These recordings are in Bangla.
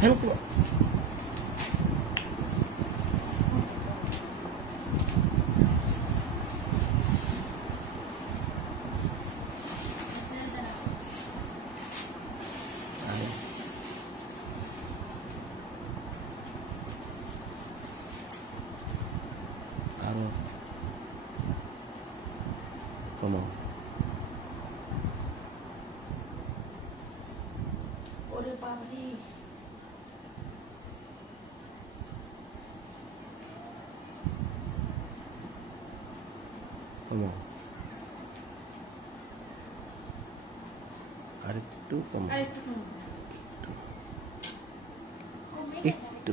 Help lo. Aro. Come on. Ore babri. Come on. আরেকটু কম একটু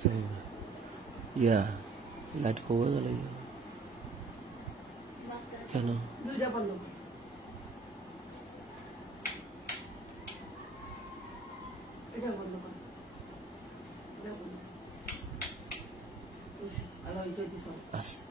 সহি ইয়া লাইট কমে গেল কেন দুইটা বললো এটা বললো এটা বললো আলো এটা দিছো আস্তে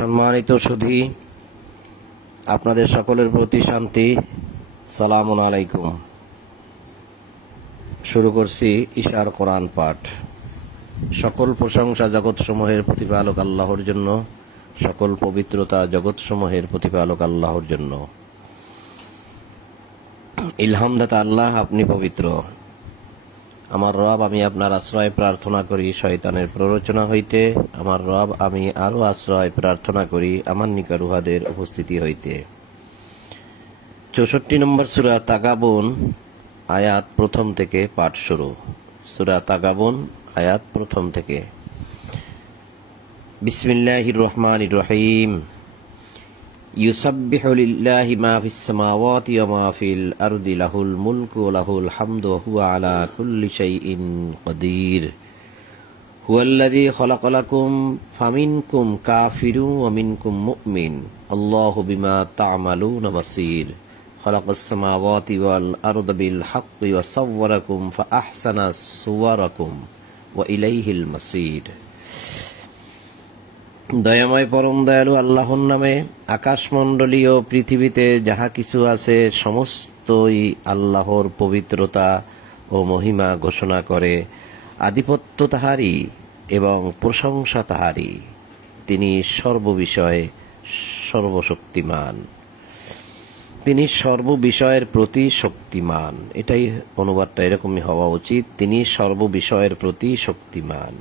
সম্মানিত সুধী, আপনাদের সকলের প্রতি শান্তি। সালামুন আলাইকুম। শুরু করছি ঈশার কোরআন পাঠ। সকল প্রশংসা জগৎসমূহের প্রতিপালক আল্লাহর জন্য, সকল পবিত্রতা জগৎসমূহের প্রতিপালক আল্লাহর জন্য। ইলহামদাতা আল্লাহ, আপনি পবিত্র। আমার রব, আমি আপনার আশ্রয় প্রার্থনা করি শয়তানের প্ররোচনা হইতে। আমার রব, আমি আরো আশ্রয় প্রার্থনা করি আমার নিকট উহাদের উপস্থিতি হইতে। 64 নম্বর সূরা তাগাবুন, আয়াত প্রথম থেকে পাঠ শুরু। সূরা তাগাবুন, আয়াত প্রথম থেকে। বিসমিল্লাহির রহমানির রহিম। ইউসাব্বিহু লিল্লাহি মা ফিস সামাওয়াতি ওয়া মা ফিল আরদি লাহুল মুলকু ওয়া লাহুল হামদু ওয়া হুয়া আলা কুল্লি শাইইন কাদির। হুয়াল্লাযী খালাকা লাকুম ফামিনকুম কাফিরুন ওয়া মিনকুম মুমিন। আল্লাহু বিমা তা'মালুনা বাসীর। খালাকাস সামাওয়াতি ওয়াল আরদা বিল হাক্কি ওয়া সাওওয়ারাকুম ফাআহসানা সুওয়ারাকুম ওয়া ইলাইহিল মাসীর। দয়াময় পরম দয়ালু আল্লাহর নামে। আকাশমণ্ডলীয় পৃথিবীতে যাহা কিছু আছে সমস্তই আল্লাহর পবিত্রতা ও মহিমা ঘোষণা করে। আধিপত্য তাহারই এবং প্রশংসা তাহারই। তিনি সর্ববিষয়ে সর্বশক্তিমান। তিনি সর্ববিষয়ের প্রতি শক্তিমান। এটাই অনুবাদটা এরকমই হওয়া উচিত। তিনি সর্ববিষয়ের প্রতি শক্তিমান।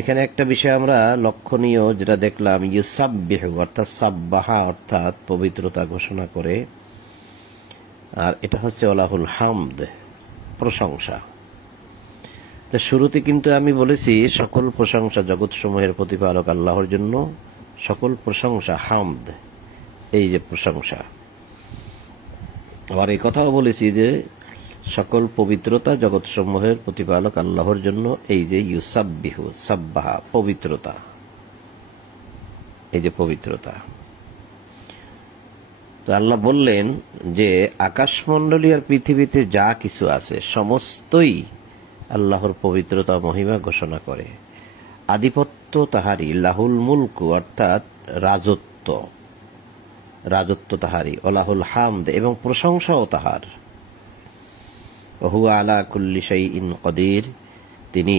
এখানে একটা বিষয় আমরা লক্ষণীয় যেটা দেখলাম, ইউসাব্বিহু অর্থাৎ সাব্বাহা অর্থাৎ পবিত্রতা ঘোষণা করে, আর এটা হচ্ছে ওয়ালাহুল হামদ, প্রশংসা। তো শুরুতে কিন্তু আমি বলেছি সকল প্রশংসা জগৎসমূহের প্রতিপালক আল্লাহর জন্য। সকল প্রশংসা, হামদ, এই যে প্রশংসা। আবার এই কথাও বলেছি যে সকল পবিত্রতা জগৎসমূহের প্রতিপালক আল্লাহর জন্য। এই যে ইউসাব্বিহু, সাব্বাহা, পবিত্রতা, এই যে পবিত্রতা। তো আল্লাহ বললেন যে আকাশমণ্ডলী আর পৃথিবীতে যা কিছু আছে সমস্তই আল্লাহর পবিত্রতা মহিমা ঘোষণা করে। আধিপত্য তাহারি, লাহুল মুলকু অর্থাৎ রাজত্ব, রাজত্ব তাহারি, ওলাহুল হামদ এবং প্রশংসাও তাহার। হুয়া আলা কুল্লি শাইইন কাদির, তিনি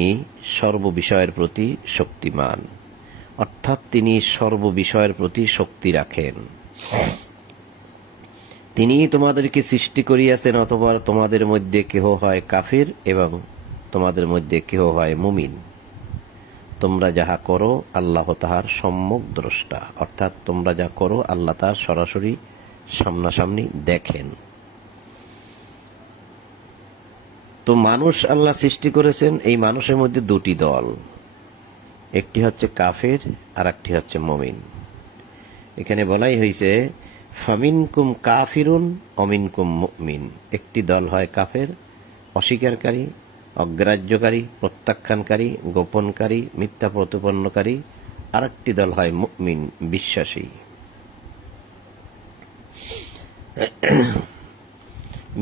সর্ববিষয়ের প্রতি শক্তিমান, অর্থাৎ তিনি সর্ববিষয়ের প্রতি শক্তি রাখেন। তিনি তোমাদেরকে সৃষ্টি করিয়াছেন, অথবা তোমাদের মধ্যে কেহ হয় কাফির এবং তোমাদের মধ্যে কেহ হয় মুমিন। তোমরা যাহা করো আল্লাহ তাহার সম্যক দ্রষ্টা, অর্থাৎ তোমরা যা করো আল্লাহ তাহার সরাসরি সামনাসামনি দেখেন। তো মানুষ আল্লাহ সৃষ্টি করেছেন, এই মানুষের মধ্যে দুটি দল, একটি হচ্ছে কাফের আর একটি হচ্ছে মুমিন। এখানে বলাই হয়েছে ফামিনকুম কাফিরুন অমিনকুম মুমিন। একটি দল হয় কাফের, অস্বীকারী, অগ্রাহ্যকারী, প্রত্যাখ্যানকারী, গোপনকারী, মিথ্যা প্রতিপন্নকারী। আর একটি দল হয় মুমিন, বিশ্বাসী।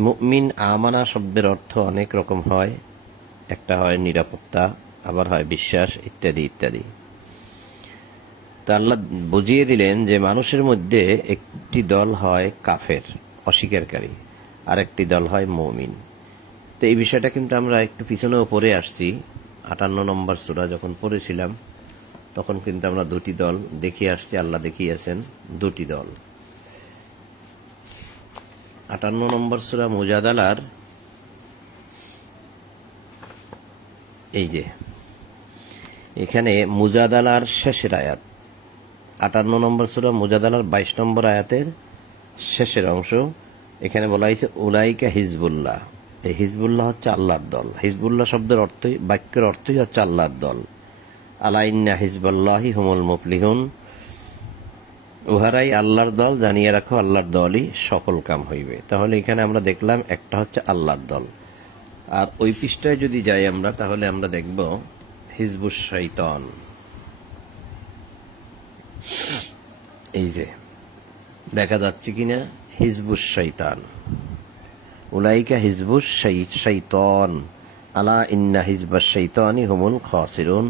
মুমিন আমানা শব্দের অর্থ অনেক রকম হয়। একটা হয় নিরাপত্তা, আবার হয় বিশ্বাস, ইত্যাদি ইত্যাদি। তা আল্লাহ বুঝিয়ে দিলেন যে মানুষের মধ্যে একটি দল হয় কাফের, অস্বীকারী, আর একটি দল হয় মুমিন। তো এই বিষয়টা কিন্তু আমরা একটু পিছনেও পড়ে আসছি। 58 নম্বর সূরা যখন পড়েছিলাম তখন কিন্তু আমরা দুটি দল দেখিয়ে আসছি। আল্লাহ দেখিয়েছেন দুটি দল। 58 নম্বর সূরা মুজাদালার এই যে এখানে মুজাদালার শেষের আয়াত, 58 নম্বর সূরা মুজাদালার 22 নম্বর আয়াতের শেষের অংশ। এখানে বলা হয়েছে উলাইকা হিজবুল্লাহ। এই হিজবুল্লাহ হচ্ছে আল্লাহর দল। হিজবুল্লাহ শব্দের অর্থই, বাক্যের অর্থই হচ্ছে আল্লাহর দল। আলা ইন্না হিজবাল্লাহি হুমুল মুফলিহুন, উহারাই আল্লাহর দল, জানিয়ে রাখো আল্লাহর দলই সফল কাম হইবে। তাহলে এখানে আমরা দেখলাম একটা হচ্ছে আল্লাহর দল। আর ওই পৃষ্ঠায় যদি যাই আমরা, তাহলে আমরা দেখব হিজবুশ শাইতান। এই যে দেখা যাচ্ছে কিনা, হিজবুশ শাইতান, উলাইকা হিজবুশ শাইতান, আলা ইন্না হিজবাশ শাইতানি হুমুল খাসিরুন,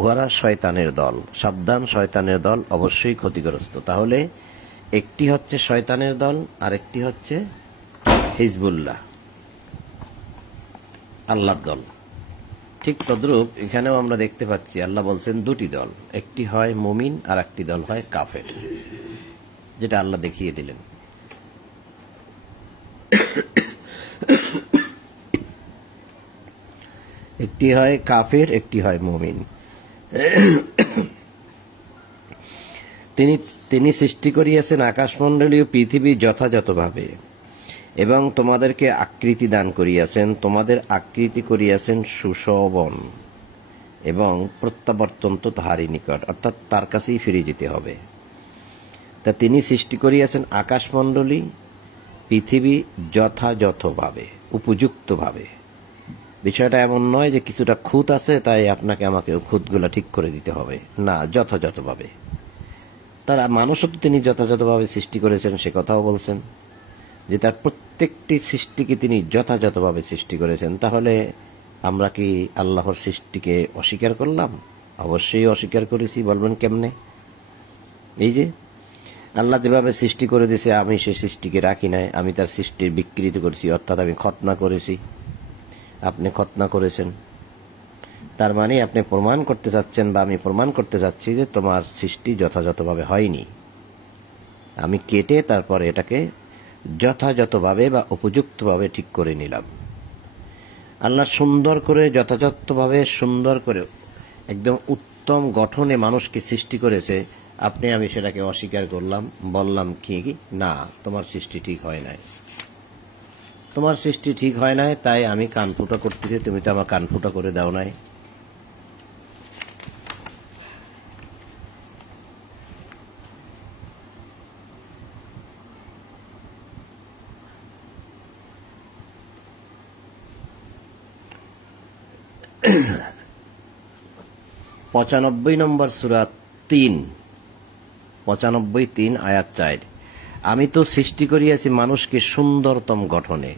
উহারা শয়তানের দল, সাবধান, শয়তানের দল অবশ্যই ক্ষতিগ্রস্ত। তাহলে একটি হচ্ছে শয়তানের দল, আর একটি হচ্ছে হিজবুল্লাহ, আল্লাহর দল। ঠিক তদ্রূপ এখানেও আমরা দেখতে পাচ্ছি আল্লাহ বলছেন দুটি দল, একটি হয় মুমিন আর একটি দল হয় কাফের, যেটা আল্লাহ দেখিয়ে দিলেন। একটি হয় কাফের, একটি হয় মুমিন। তিনি সৃষ্টি করিয়াছেন আকাশমণ্ডলীয় পৃথিবী যথাযথভাবে, এবং তোমাদেরকে আকৃতি দান করিয়াছেন, তোমাদের আকৃতি করিয়াছেন সুশোভন, এবং প্রত্যাবর্তন তো তাহারই নিকট, অর্থাৎ তার কাছেই ফিরে যেতে হবে। তা তিনি সৃষ্টি করিয়াছেন আকাশমণ্ডলী পৃথিবী যথাযথভাবে, উপযুক্তভাবে। বিষয়টা এমন নয় যে কিছুটা খুঁত আছে তাই আপনাকে আমাকে খুঁতগুলা ঠিক করে দিতে হবে, না, যথাযথভাবে। তার মানুষও তো তিনি যথাযথভাবে সৃষ্টি করেছেন, সে কথাও বলছেন যে তার প্রত্যেকটি সৃষ্টিকে তিনি যথাযথভাবে সৃষ্টি করেছেন। তাহলে আমরা কি আল্লাহর সৃষ্টিকে অস্বীকার করলাম? অবশ্যই অস্বীকার করেছি। বলবেন কেমনে? এই যে আল্লাহ যেভাবে সৃষ্টি করে দিয়েছে, আমি সেই সৃষ্টিকে রাখি নাই, আমি তার সৃষ্টির বিকৃতি করেছি, অর্থাৎ আমি খতনা করেছি, আপনি খতনা করেছেন। তার মানে আপনি প্রমাণ করতে চাচ্ছেন, বা আমি প্রমাণ করতে চাচ্ছি যে তোমার সৃষ্টি যথাযথভাবে হয়নি। আমি কেটে তারপরে এটাকে যথাযথভাবে বা উপযুক্তভাবে ঠিক করে নিলাম। আল্লাহ সুন্দর করে, যথাযথভাবে, সুন্দর করে, একদম উত্তম গঠনে মানুষকে সৃষ্টি করেছে। আমি সেটাকে অস্বীকার করলাম, বললাম কি না, তোমার সৃষ্টি ঠিক হয় নাই, তোমার সৃষ্টি ঠিক হয় নাই, তাই আমি কান ফুটা করতেছি, তুমি তো আমার কান ফুটা করে দাও নাই। পঁচানব্বই নম্বর সূরা ৩, 95 আয়াত 4। আমি তো সৃষ্টি করিয়াছি মানুষকে সুন্দরতম গঠনে,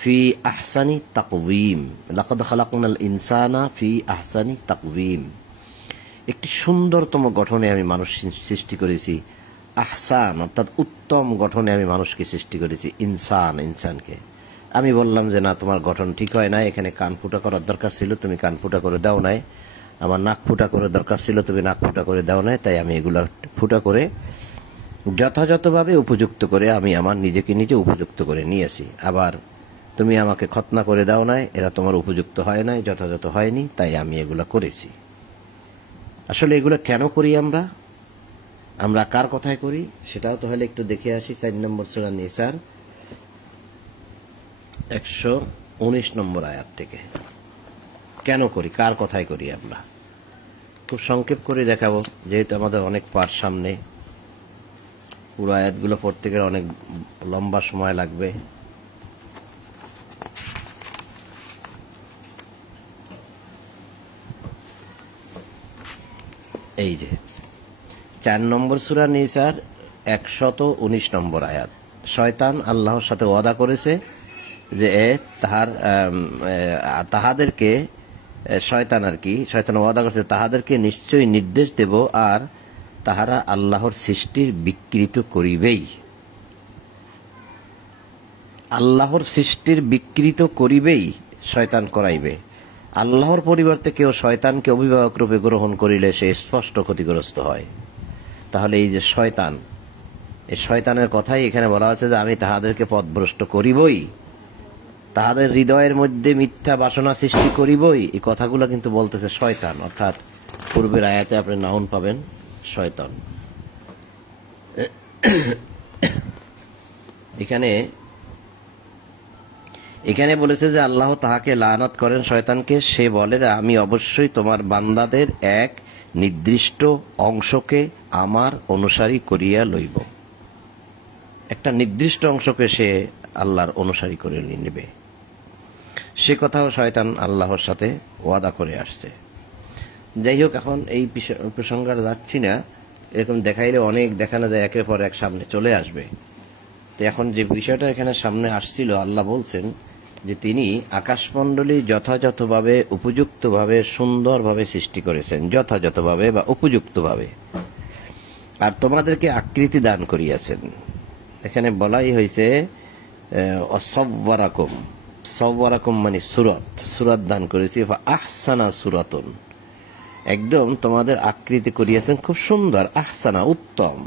ফি আহসানি তাকওয়িম, লাকাদ খালাকনাল ইনসানা ফি আহসানি তাকওয়িম। একটি সুন্দরতম গঠনে আমি মানুষ সৃষ্টি করেছি। আহসান অর্থাৎ উত্তম গঠনে আমি মানুষকে সৃষ্টি করেছি, ইনসানকে। আমি বললাম যে না, তোমার গঠন ঠিক হয় না, এখানে কান ফুটা করার দরকার ছিল, তুমি কান ফুটা করে দাও নাই। আমার নাক ফুটা করে দরকার ছিল, তুমি নাক ফুটা করে দাও নাই, তাই আমি এগুলা ফুটা করে যথাযথভাবে উপযুক্ত করে আমি আমার নিজেকে নিজে উপযুক্ত করে নিয়েছি। আবার তুমি আমাকে খতনা করে দাও নাই, এরা তোমার উপযুক্ত হয় নাই, যথাযথ হয়নি, তাই আমি এগুলা করেছি। আসলে এগুলো কেন করি আমরা কার কথায় করি সেটাও তাহলে একটু দেখে আসি। 4 নম্বর সূরা নিসার 119 নম্বর আয়াত থেকে কেন করি, কার কথায় করি আমরা খুব সংক্ষেপ করে দেখাবো, যেহেতু আমাদের অনেক পাঠ সামনে। পুরো আয়াতগুলো পড়তে গেলে অনেক লম্বা সময় লাগবে। এই যে 4 নম্বর সূরা নিসার 119 নম্বর আয়াত। শয়তান আল্লাহর সাথে ওয়াদা করেছে যে তাহাদেরকে, শয়তান ওয়াদা করেছে তাহাদেরকে নিশ্চয়ই নির্দেশ দেব, আর তাহারা আল্লাহর সৃষ্টির বিকৃত করিবেই। আল্লাহর সৃষ্টির বিকৃত করিবেই শয়তান করাইবে। আল্লাহর পরিবর্তে কেউ শয়তানকে অভিভাবক রূপে গ্রহণ করিলে সে স্পষ্ট ক্ষতিগ্রস্ত হয়। তাহলে এই যে শয়তান, এই শয়তানের কথাই এখানে বলা হচ্ছে যে আমি তাহাদেরকে পথভ্রষ্ট করিবই, তাহাদের হৃদয়ের মধ্যে মিথ্যা বাসনা সৃষ্টি করিবই। এই কথাগুলো কিন্তু বলতেছে শয়তান, অর্থাৎ পূর্বের আয়াতে আপনি নাউন পাবেন শয়তান। এখানে বলেছে যে আল্লাহ তাহাকে লানত করেন শয়তানকে। সে বলে যে আমি অবশ্যই তোমার বান্দাদের এক নির্দিষ্ট অংশকে আমার অনুসারী করিয়া লইব। একটা নির্দিষ্ট অংশকে সে আল্লাহর অনুসারী করে নেবে, সে কথাও শয়তান আল্লাহর সাথে ওয়াদা করে আসছে। যাই হোক, এখন এই প্রসঙ্গে যাচ্ছি না, এরকম দেখাইলে অনেক দেখানো যায়, একের পর এক সামনে চলে আসবে। তো এখন যে বিষয়টা এখানে সামনে আসছিল, আল্লাহ বলছেন যে তিনি আকাশমণ্ডলী যথাযথভাবে উপযুক্তভাবে সুন্দরভাবে সৃষ্টি করেছেন, যথাযথভাবে বা উপযুক্তভাবে, আর তোমাদেরকে আকৃতি দান করিয়াছেন। এখানে বলাই হয়েছে অসব্বারাকুম, সব্বারাকুম মানে সুরত, সুরত দান করেছি, আহসানা সুরাতুন, একদম তোমাদের আকৃতি করিয়াছেন খুব সুন্দর, আহসানা উত্তম,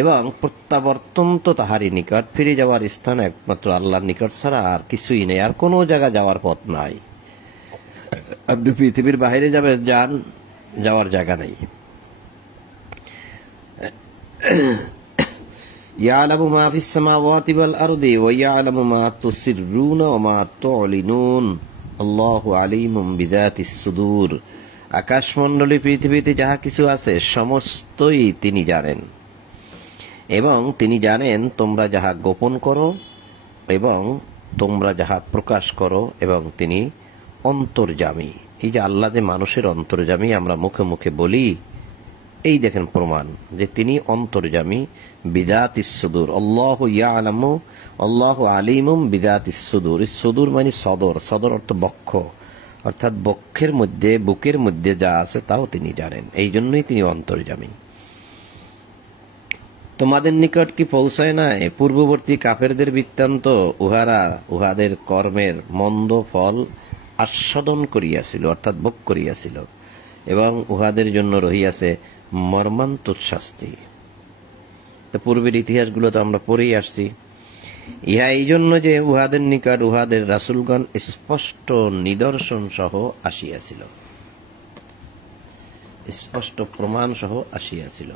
এবং প্রত্যাবর্তন তো তাহারই নিকট, ফিরে যাওয়ার স্থান একমাত্র আল্লাহর নিকট ছাড়া আর কিছুই নেই, আর কোনো জায়গা যাওয়ার পথ নাই। আপনি পৃথিবীর বাইরে যান, যাওয়ার জায়গা নেই। ইয়ালামু মা ফিস সামাওয়াতি ওয়াল আরদি ওয়া ইয়ালামু মা তুসিররুনা ওয়া মা তু'লিনুন আল্লাহু আলিমুম বিযাতিস সুদূর। আকাশমণ্ডলী পৃথিবীতে যাহা কিছু আছে সমস্তই তিনি জানেন, এবং তিনি জানেন তোমরা যাহা গোপন করো এবং তোমরা যাহা প্রকাশ করো, এবং তিনি অন্তর্যামী। এই যে আল্লাহ যে মানুষের অন্তর্যামী আমরা মুখে মুখে বলি, এই দেখেন প্রমাণ যে তিনি অন্তর্যামী। বিদাতিস সুদূর, আল্লাহু ইয়ালামু আল্লাহু আলিমুম বিদাতিস সুদূর। সুদূর মানে সদর, সদর অর্থ বক্ষ, অর্থাৎ বক্ষের মধ্যে, বুকের মধ্যে যা আছে তাও তিনি জানেন, এই জন্যই তিনি অন্তর্যামী। তোমাদের নিকট কি পৌঁছায় না পূর্ববর্তী কাফেরদের বৃত্তান্ত? উহাদের কর্মের মন্দ ফল আস্বাদন করিয়াছিল, অর্থাৎ ভোগ করিয়াছিল, এবং উহাদের জন্য রহিয়াছে মর্মান্তিক শাস্তি। তো পূর্বের ইতিহাসগুলো তো আমরা পড়েই আসছি। ইহা এই জন্য যে উহাদের নিকট উহাদের রাসূলগণ স্পষ্ট নিদর্শন সহ আসিয়াছিল, স্পষ্ট প্রমাণ সহ আসিয়াছিল।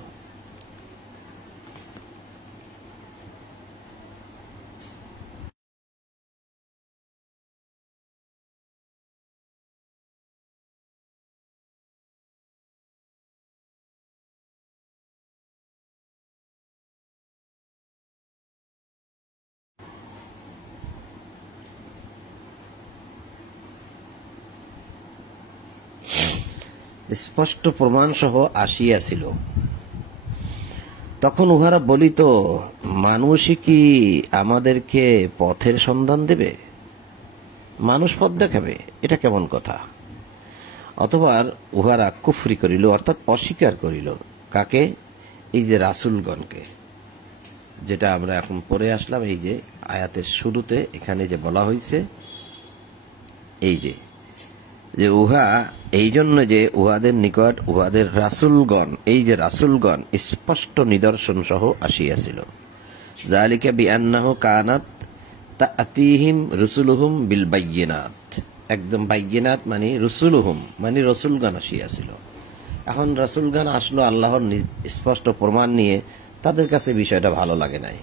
স্পষ্ট প্রমাণ সহ আসিয়াছিল। তখন উহারা বলিত, মানুষই কি আমাদেরকে পথের সন্ধান দেবে? মানুষ পথ দেখাবে? এটা কেমন কথা? অথবা উহারা কুফরি করিল, অর্থাৎ অস্বীকার করিল। কাকে? এই যে রাসূলগণকে, যেটা আমরা এখন পড়ে আসলাম। এই যে আয়াতের শুরুতে এখানে যে বলা হয়েছে, এই যে উহা এই জন্য যে উহাদের নিকট উহাদের রাসূলগণ, এই যে রাসূলগণ স্পষ্ট নিদর্শন সহ আসিয়াছিল। যালিকা বিআন্নাহু কানাত তা'তিহিম রুসুলুহুম বিল বায়্যিনাত, একদম বায়্যিনাত মানে রুসুলুহুম মানে রাসূলগণ আসিয়াছিল। এখন রাসূলগণ আসলো আল্লাহর স্পষ্ট প্রমাণ নিয়ে, তাদের কাছে বিষয়টা ভালো লাগে নাই।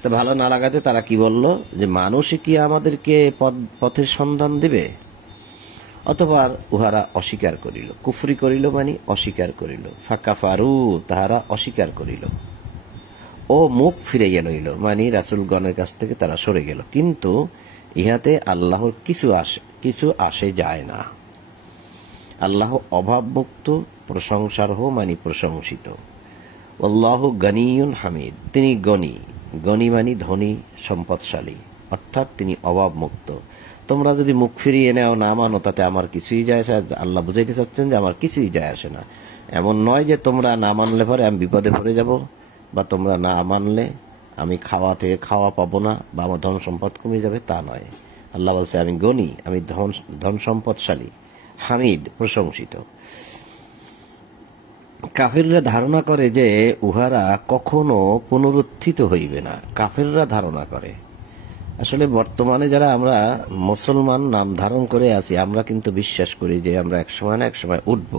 তো ভালো না লাগাতে তারা কি বলল, যে মানুষই কি আমাদেরকে পথের সন্ধান দিবে? অথবা উহারা অস্বীকার করিল, কুফরি করিল মানে অস্বীকার করিল। ফাকাফারু, তাহারা অস্বীকার করিল, ও মুখ ফিরাইয়া লইল মানে রাসূলগণের কাছ থেকে তারা সরে গেল। কিন্তু ইহাতে আল্লাহর কিছু আসে যায় না। আল্লাহ অভাবমুক্ত, প্রশংসার্হ মানে প্রশংসিত। আল্লাহু গনিয়ুন হামিদ, তিনি গনি, গনি মানে ধনী সম্পদশালী, অর্থাৎ তিনি অভাবমুক্ত। তোমরা যদি মুখ ফিরিয়ে নেও, না মানো, তাতে আমার কিছুই যায় আসে। আল্লাহ বুঝাইতে চাচ্ছেন যে আমার কিছুই যায় আসে না। এমন নয় যে তোমরা না মানলে পরে আমি বিপদে পড়ে যাব, বা তোমরা না মানলে আমি খাওয়া থেকে খাওয়া পাবো না, বা আমার ধন সম্পদ কমে যাবে, তা নয়। আল্লাহ বলছে আমি গনি, আমি ধন সম্পদশালী, হামিদ প্রশংসিত। কাফিররা ধারণা করে যে উহারা কখনো পুনরুত্থিত হইবে না। কাফিররা ধারণা করে। আসলে বর্তমানে যারা আমরা মুসলমান নাম ধারণ করে আছি, আমরা কিন্তু বিশ্বাস করি যে আমরা একসময় না একসময় উঠব,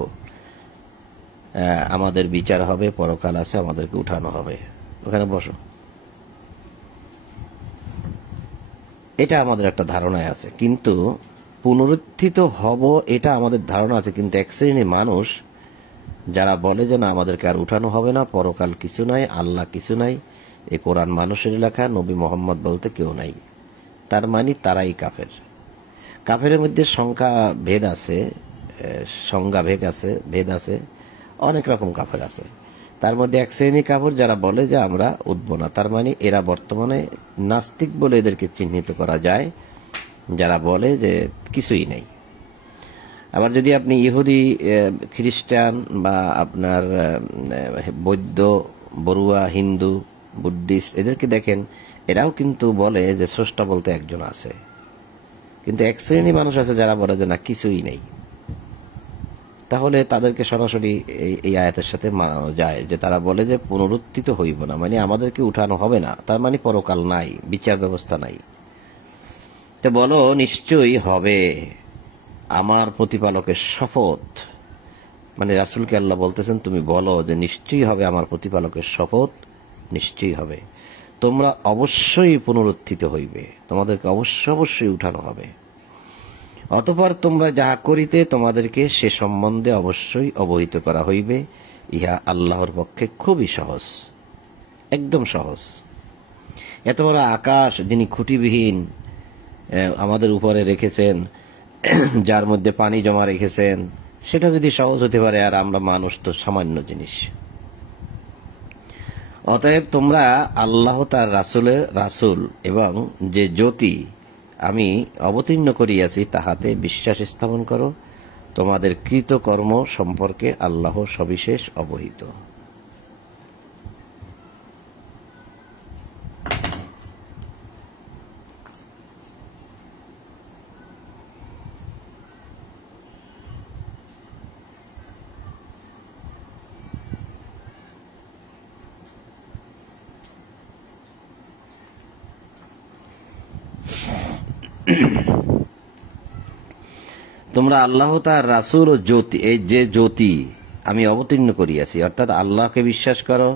আমাদের বিচার হবে, পরকাল আছে, আমাদেরকে উঠানো হবে। ওখানে বসো, এটা আমাদের একটা ধারণায় আছে। কিন্তু পুনরুত্থিত হব এটা আমাদের ধারণা আছে, কিন্তু এক শ্রেণীর মানুষ যারা বলে যে না, আমাদেরকে আর উঠানো হবে না, পরকাল কিছু নাই, আল্লাহ কিছু নাই, এ কোরআন মানুষের লেখা, নবী মোহাম্মদ বলতে কেউ নাই, তার মানে তারাই কাফের। কাফের মধ্যে সংখ্যা ভেদ আছে, ভেদ আছে, অনেক রকম কাফের আছে। তার মধ্যে এক শ্রেণী কাপড় যারা বলে যে আমরা উঠব না, তার মানে এরা বর্তমানে নাস্তিক বলে এদেরকে চিহ্নিত করা যায়, যারা বলে যে কিছুই নেই। আবার যদি আপনি ইহুদি, খ্রিস্টান বা আপনার বৌদ্ধ, বড়ুয়া, হিন্দু, বুদ্ধিস্ট এদেরকে দেখেন, এরাও কিন্তু বলে যে স্রষ্টা বলতে একজন আছে। কিন্তু এক শ্রেণী মানুষ আছে যারা বলে যে না কিছুই নেই। তাহলে তাদেরকে সরাসরি এই আয়াতের সাথে মানানো যায় যে তারা বলে যে পুনরুত্থিত হইব না, মানে আমাদেরকে উঠানো হবে না, তার মানে পরকাল নাই, বিচার ব্যবস্থা নাই। তো বলো নিশ্চয়ই হবে, আমার প্রতিপালকের শপথ, মানে রাসূলকে আল্লাহ বলতেছেন তুমি বলো যে নিশ্চয়ই হবে, আমার প্রতিপালকের শপথ নিশ্চয়ই হবে, তোমরা অবশ্যই পুনরুত্থিত হইবে, তোমাদেরকে অবশ্যই উঠানো হবে। অতঃপর তোমরা যাহা করিতে তোমাদেরকে সে সম্বন্ধে অবশ্যই অবহিত করা হইবে, ইহা আল্লাহর পক্ষে খুবই সহজ, একদম সহজ। এত বড় আকাশ যিনি খুঁটিবিহীন আমাদের উপরে রেখেছেন, যার মধ্যে পানি জমা রেখেছেন, সেটা যদি সহজ হতে পারে, আর আমরা মানুষ তো সামান্য জিনিস। অতএব তোমরা আল্লাহ তার রাসূল এবং যে জ্যোতি আমি অবতীর্ণ করিয়াছি তাহাতে বিশ্বাস স্থাপন করো, তোমাদের কৃতকর্ম সম্পর্কে আল্লাহ সবিশেষ অবহিত। তোমরা আল্লাহ তার রাসূল ও জ্যোতি, এই যে জ্যোতি আমি অবতীর্ণ করিয়াছি, অর্থাৎ আল্লাহকে বিশ্বাস করো,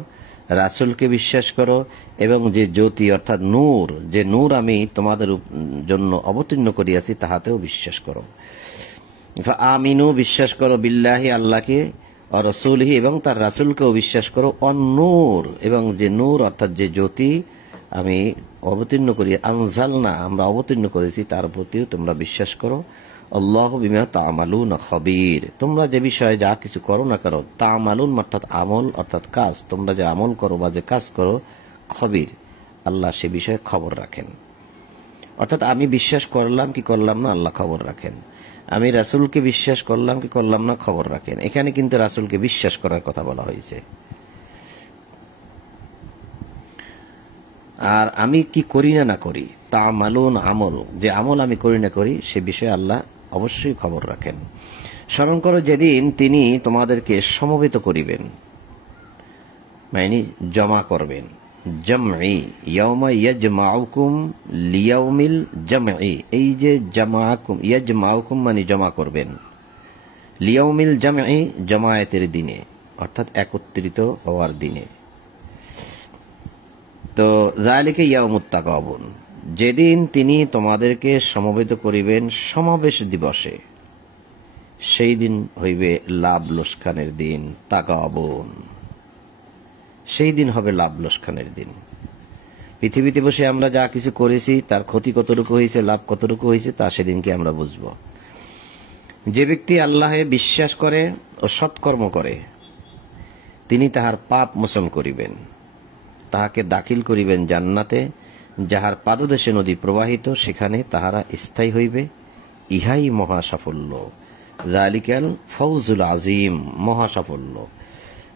রাসূলকে বিশ্বাস করো, এবং যে জ্যোতি অর্থাৎ নূর, যে নূর আমি তোমাদের জন্য অবতীর্ণ করিয়াছি তাহাতেও বিশ্বাস করো। আমিনু বিশ্বাস করো, বিল্লাহি আল্লাহকে, ও রাসূলিহি এবং তার রাসূলকেও বিশ্বাস করো, অন-নূর এবং যে নূর অর্থাৎ যে জ্যোতি আমি অবতীর্ণ করি, আনজালনা আমরা অবতীর্ণ করেছি, তার প্রতিও তোমরা বিশ্বাস করো। আল্লাহু বিমা তা'মালুন খবীর, তোমরা যে বিষয়ে যা কিছু করো না করো, তা'মালুন অর্থাৎ আমল অর্থাৎ কাজ, তোমরা যে আমল করো বা যে কাজ করো, খবীর আল্লাহ সে বিষয়ে খবর রাখেন। অর্থাৎ আমি বিশ্বাস করলাম কি করলাম না আল্লাহ খবর রাখেন, আমি রাসূলকে বিশ্বাস করলাম কি করলাম না খবর রাখেন। এখানে কিন্তু রাসূলকে বিশ্বাস করার কথা বলা হয়েছে। আর আমি কি করি না না করি, তা'মালুন আমল, যে আমল আমি করি না করি সে বিষয়ে আল্লাহ অবশ্যই খবর রাখেন। স্মরণ করো যেদিন তিনি তোমাদেরকে সমবেত করিবেন, মানে জমা করবেন, জামঈ, ইয়াউমা ইয়াজমাউকুম লিয়াউমিল জামঈ, এই যে জামাকুম, ইয়াজমাউকুম মানে জমা করবেন, লিয়াউমিল জামঈ জামায়াতের দিনে, অর্থাৎ একত্রিত হওয়ার দিনে। তো যালিকা ইয়াউমুত তাগাবুন, যেদিন তিনি তোমাদেরকে সমবেত করিবেন সমাবেশ দিবসে, সেই দিন হইবে লাভ লোকসানের দিন, তাগাবুন, সেই দিন হবে লাভ লোকসানের দিন। পৃথিবীতে বসে আমরা যা কিছু করেছি তার ক্ষতি কতটুকু হয়েছে, লাভ কতটুকু হয়েছে, তা সেদিনকে আমরা বুঝব। যে ব্যক্তি আল্লাহে বিশ্বাস করে ও সৎকর্ম করে, তিনি তাহার পাপ মোচন করিবেন, তাহাকে দাখিল করিবেন জান্নাতে, যাহার পাদদেশে নদী প্রবাহিত, সেখানে তাহারা স্থায়ী হইবে, ইহাই মহা সাফল্য, যালিকাল ফৌজুল আজিম, মহা সাফল্য।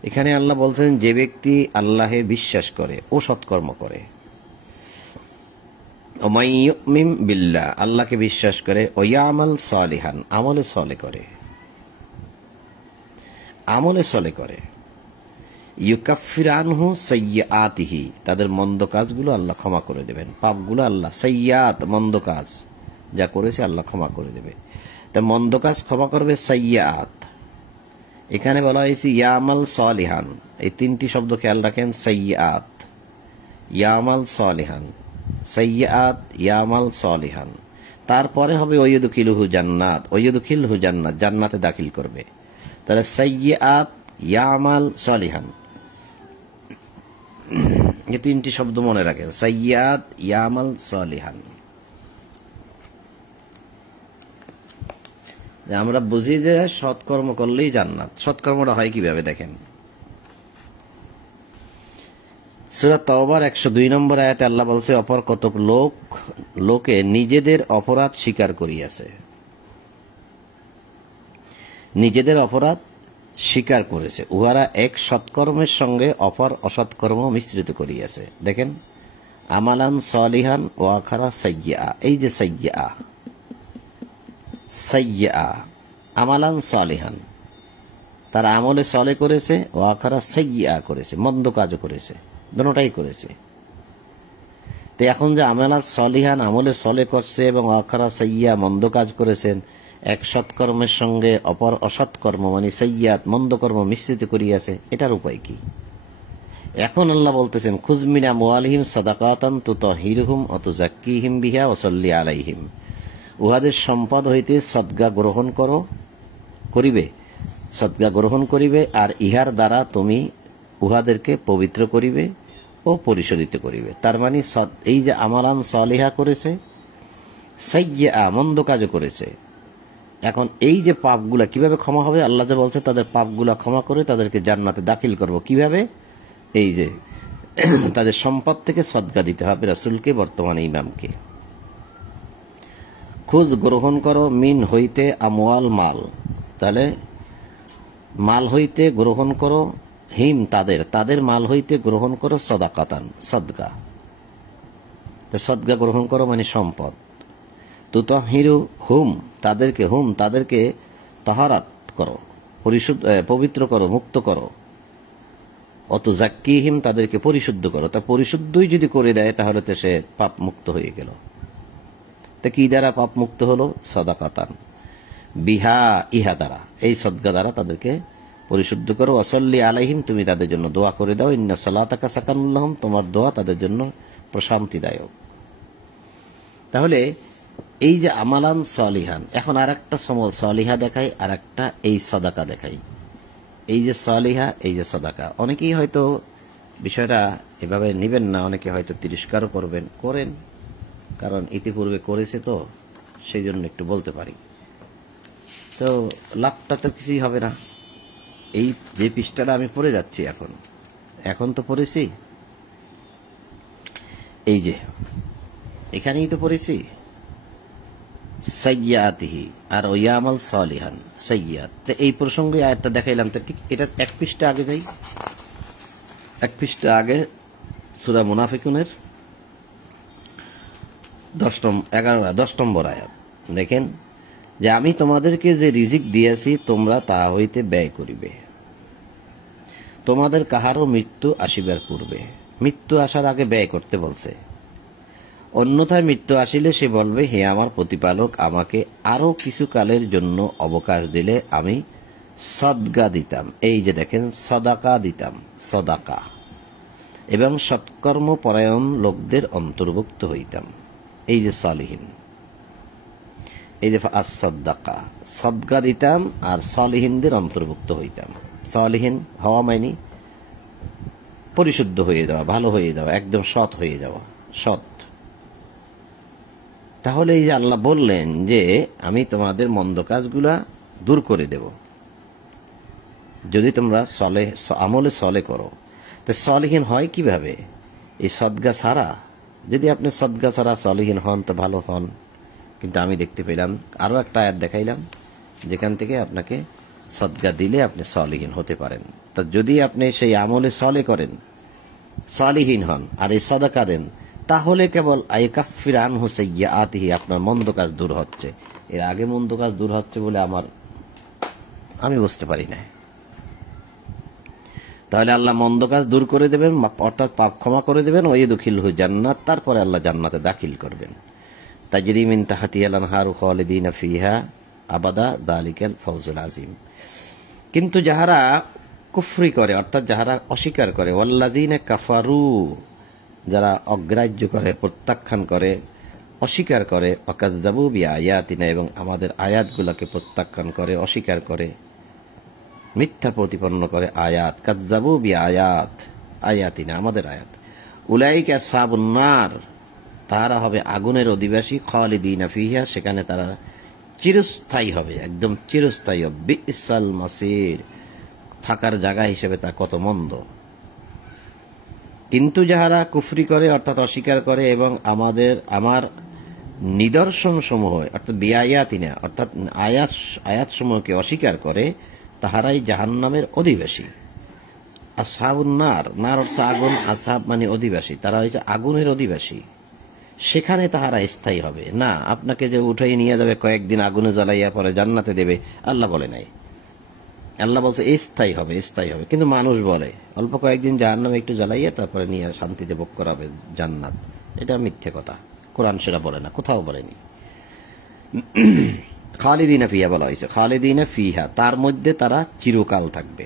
এখানে আল্লাহ বলছেন যে ব্যক্তি আল্লাহে বিশ্বাস করে ও সৎকর্ম করে, ওমাই ইউমিন বিল্লাহ আল্লাহকে বিশ্বাস করে, ও ইয়ামাল সালিহান আমলে সলে করে, আমলে সলে করে, ইউকাফির আনহু সাইয়্যাতিহি তাদের মন্দ কাজগুলো আল্লাহ ক্ষমা করে দেবেন, পাপগুলো আল্লাহ, সাইয়্যাত মন্দ কাজ যা করেছে আল্লাহ ক্ষমা করে দেবে, তা মন্দ কাজ ক্ষমা করবে, সাইয়্যাত। এখানে বলা হয়েছে ইয়ামাল সালিহান, এই তিনটি শব্দ খেয়াল রাখেন, সাইয়্যাত, ইয়ামাল সালিহান, সাইয়্যাত, ইয়ামাল সালিহান, তারপরে হবে ওয়ায়ুদখিলহু জান্নাত, ওয়ায়ুদখিলহু জান্নাত, জান্নাতে দাখিল করবে। তাহলে সাইয়্যাত, ইয়ামাল, সালিহান, এই তিনটি শব্দ মনে রাখেন, সাইয়্যাত, ইয়ামাল, সালিহান। আমরা বুঝি যে সৎকর্ম করলেই জান্নাত। সৎকর্মটা হয় কিভাবে দেখেন, সূরা তাওবার 102 নম্বর আয়াতে আল্লাহ বলছে, অপর কতক লোকে নিজেদের অপরাধ স্বীকার করিয়াছে, নিজেদের অপরাধ স্বীকার করেছে, উহারা এক সৎকর্মের সঙ্গে অপর অসৎকর্ম মিশ্রিত করিয়াছে। দেখেন, আমালান সালিহান ও আখারা সাইয়্যা, এই যে সাইয়্যা আমালান সালিহান, তারা আমলে সলে করেছে, ও আখারা সাইয়্যা করেছে, মন্দ কাজও করেছে, দুটোটাই করেছে। তো এখন যে আমালা সলিহান আমলে সলে করছে এবং আখারা সাইয়্যা মন্দ কাজ করেছেন, এক সৎকর্মের সঙ্গে অপর অসৎকর্ম মানে সাইয়্যাত মন্দ কর্ম মিশ্রিত করিয়াছে, এটার উপায় কি? এখন আল্লাহ বলতেছেন, খুজমিন আমওয়ালিহিম সাদাকাতান তুতাহিরুহুম ওয়া তুযাক্কিহিম বিহা ওয়া সাল্লি আলাইহিম, উহাদের সম্পদ হইতে সদকা গ্রহণ করিবে আর ইহার দ্বারা তুমি উহাদেরকে পবিত্র করিবে ও পরিশোধিত করিবে। তার মানে এই যে আমালান সালিহা করেছে, সাইয়্যা মন্দ কাজও করেছে, এখন এই যে পাপগুলা কিভাবে ক্ষমা হবে? আল্লাহ যে বলছে তাদের পাপগুলা ক্ষমা করে তাদেরকে জান্নাতে দাখিল করব। কিভাবে? এই যে তাদের সম্পদ থেকে সদকা দিতে হবে রাসূলকে, বর্তমানে ইমামকে। খুজ গ্রহণ করো মিন হইতে আমওয়াল মাল, তাহলে মাল হইতে গ্রহণ করো, হিম তাদের মাল হইতে গ্রহণ করো সদাকাতান সদকা, সদকা গ্রহণ করো মানে সম্পদ। তুতাহিরু হুম তাদেরকে তাহারাত করো, পবিত্র করো, মুক্ত করো। অত জাক্কিহিম তাদেরকে পরিশুদ্ধ করো। তা পরিশুদ্ধই যদি করে দেয় তাহলে তো সে পাপ মুক্ত হয়ে গেল। তা কি দ্বারা পাপ মুক্ত হলো? সাদাকাতান বিহা, ইহা দ্বারা, এই সদকা দ্বারা তাদেরকে পরিশুদ্ধ করো। ওয়াসাল্লি আলাইহিম, তুমি তাদের জন্য দোয়া করে দাও। ইন্না সালাতাকা সাকানুল লাহুম, তোমার দোয়া তাদের জন্য প্রশান্তিদায়ক। তাহলে এই যে আমালান সালিহান, এখন আর একটা সালিহা দেখাই, আর একটা এই সদাকা দেখাই। এই যে সালিহা, এই যে সদাকা, অনেকেই হয়তো বিষয়টা এভাবে নেবেন না, অনেকে হয়তো তিরস্কারও করেন, কারণ ইতিপূর্বে করেছে তো সেই জন্য একটু বলতে পারি। তো লাভটা তো কিছুই হবে না। এই যে পৃষ্ঠাটা আমি পড়ে যাচ্ছি এখন তো পড়েছি, এই যে এখানেই তো পড়েছি সাইয়্যাতিহি আর ওয়ামাল সালিহান সাইয়্যাত। তো এই প্রসঙ্গে আয়াতটা দেখাইলাম। তো ঠিক এটা এক পৃষ্ঠা আগে যাই, এক পৃষ্ঠা আগে সূরা মুনাফিকুনের 10 নম্বর আয়াত দেখেন, যে আমি তোমাদেরকে যে রিজিক দিয়েছি তোমরা তা হইতে ব্যয় করিবে, তোমাদের কাহারও মৃত্যু আসিবার পূর্বে। মৃত্যু আসার আগে ব্যয় করতে বলছে, অন্যথায় মৃত্যু আসিলে সে বলবে, হে আমার প্রতিপালক, আমাকে আরো কিছু কালের জন্য অবকাশ দিলে আমি সদকা দিতাম। এই যে দেখেন, সদাকা দিতাম, সদাকা, এবং সৎকর্ম পরায়ণ লোকদের অন্তর্ভুক্ত হইতাম। এই যে সালিহিন, এই যে আস-সাদাকা, সদকা দিতাম আর সালিহিনদের অন্তর্ভুক্ত হইতাম। সালিহিন হওয়া মানে পরিশুদ্ধ হয়ে যাওয়া, ভালো হয়ে যাওয়া, একদম সৎ হয়ে যাওয়া, সৎ। তাহলে এই যে আল্লাহ বললেন যে আমি তোমাদের মন্দ কাজগুলা দূর করে দেব যদি তোমরা আমলে সলে করো। তো সলিহীন হয় কিভাবে? এই সদকা ছাড়া, যদি আপনি সদকা ছাড়া সলিহীন হন তো ভালো হন, কিন্তু আমি দেখতে পেলাম আরো একটা আয়াত দেখাইলাম যেখান থেকে আপনাকে সদকা দিলে আপনি সলিহীন হতে পারেন। তা যদি আপনি সেই আমলে সলে করেন, সলিহীন হন আর এই সদকা দেন, তাহলে কেবল আইকাফির আনহু সাইয়্যাতিহি, আপনার মন্দ কাজ দূর হচ্ছে। এর আগে মন্দ কাজ দূর হচ্ছে বলে আমি বুঝতে পারি না। তাহলে আল্লাহ মন্দ কাজ দূর করে দেবেন, অর্থাৎ পাপ ক্ষমা করে দেবেন। ওই দুখিলহু জান্নাত, তারপরে আল্লাহ জান্নাতে দাখিল করবেন। তাজরি মিন তাহতিহাল আনহারু খালিদিনা ফিহা আবাদা, যালিকাল ফাওজুল আযীম। কিন্তু যাহারা কুফরি করে, অর্থাৎ যাহারা অস্বীকার করে, ওয়াল্লাযীনা কাফারু, যারা অগ্রাহ্য করে, প্রত্যাখ্যান করে, অস্বীকার করে, ওয়াকাযযাবু বিআয়াতিনা, এবং আমাদের আয়াতগুলোকে প্রত্যাখ্যান করে, অস্বীকার করে, মিথ্যা প্রতিপন্ন করে আয়াত, কাযযাবু বিআয়াতিনা, আমাদের আয়াত, উলাইকা আসহাবুন নার, তারা হবে আগুনের অধিবাসী, খালিদিনা ফিহা, সেখানে তারা চিরস্থায়ী হবে, একদম চিরস্থায়ী হবে। বিইসাল মাসির, থাকার জায়গা হিসেবে তা কত মন্দ। কিন্তু যাহারা কুফরি করে অর্থাৎ অস্বীকার করে এবং আমার নিদর্শন সমূহ অর্থাৎ বিআয়াতিনা অর্থাৎ আয়াত সমূহকে অস্বীকার করে তাহারাই জাহান্নামের অধিবাসী। আসহাবুন নার, নার অর্থ আগুন, আসহাব মানে অধিবাসী, তারা হয়েছে আগুনের অধিবাসী, সেখানে তাহারা স্থায়ী হবে না। আপনাকে যে উঠাই নিয়ে যাবে কয়েকদিন আগুনে জ্বালাইয়া পরে জান্নাতে দেবে, আল্লাহ বলে নাই। আল্লাহ বলছে স্থায়ী হবে, স্থায়ী হবে। কিন্তু মানুষ বলে অল্প কয়েকদিন জাহান্নামে একটু জ্বালাইয়া তারপরে নিয়ে শান্তিতে ভোগ করাবে জান্নাত। এটা মিথ্যে কথা, কোরআন সেটা বলে না, কোথাও বলেনি। খালিদিনা ফিহা বলা হয়েছে, খালিদিনা ফিহা, তার মধ্যে তারা চিরকাল থাকবে।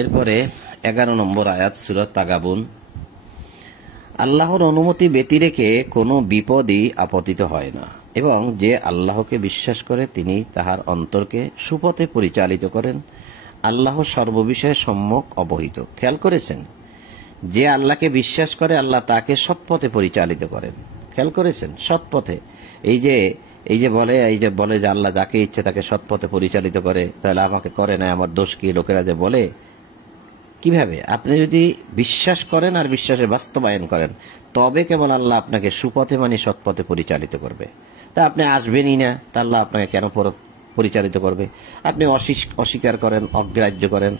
এরপরে 11 নম্বর আয়াত সূরা তাগাবুন। আল্লাহর অনুমতি ব্যতি রেখে কোনো বিপদই আপতিত হয় না, এবং যে আল্লাহকে বিশ্বাস করে তিনি তাহার অন্তরকে সুপথে পরিচালিত করেন। আল্লাহ সর্ববিষয়ে সম্যক অবহিত। খেয়াল করেছেন, যে আল্লাহকে বিশ্বাস করে আল্লাহ তাকে সৎপথে পরিচালিত করেন। খেয়াল করেছেন, সৎপথে। এই যে বলে যে আল্লাহ যাকে ইচ্ছে তাকে সৎপথে পরিচালিত করে, তাহলে আমাকে করে না, আমার দোষ কি? লোকেরা যে বলে, কিভাবে? আপনি যদি বিশ্বাস করেন আর বিশ্বাসে বাস্তবায়ন করেন, তবে কেবল আল্লাহ আপনাকে সুপথে মানে সৎপথে পরিচালিত করবে। তা আপনি আসবেনই না, তা আল্লাহ আপনাকে কেন পরিচালিত করবে? আপনি অস্বীকার করেন, অগ্রাহ্য করেন,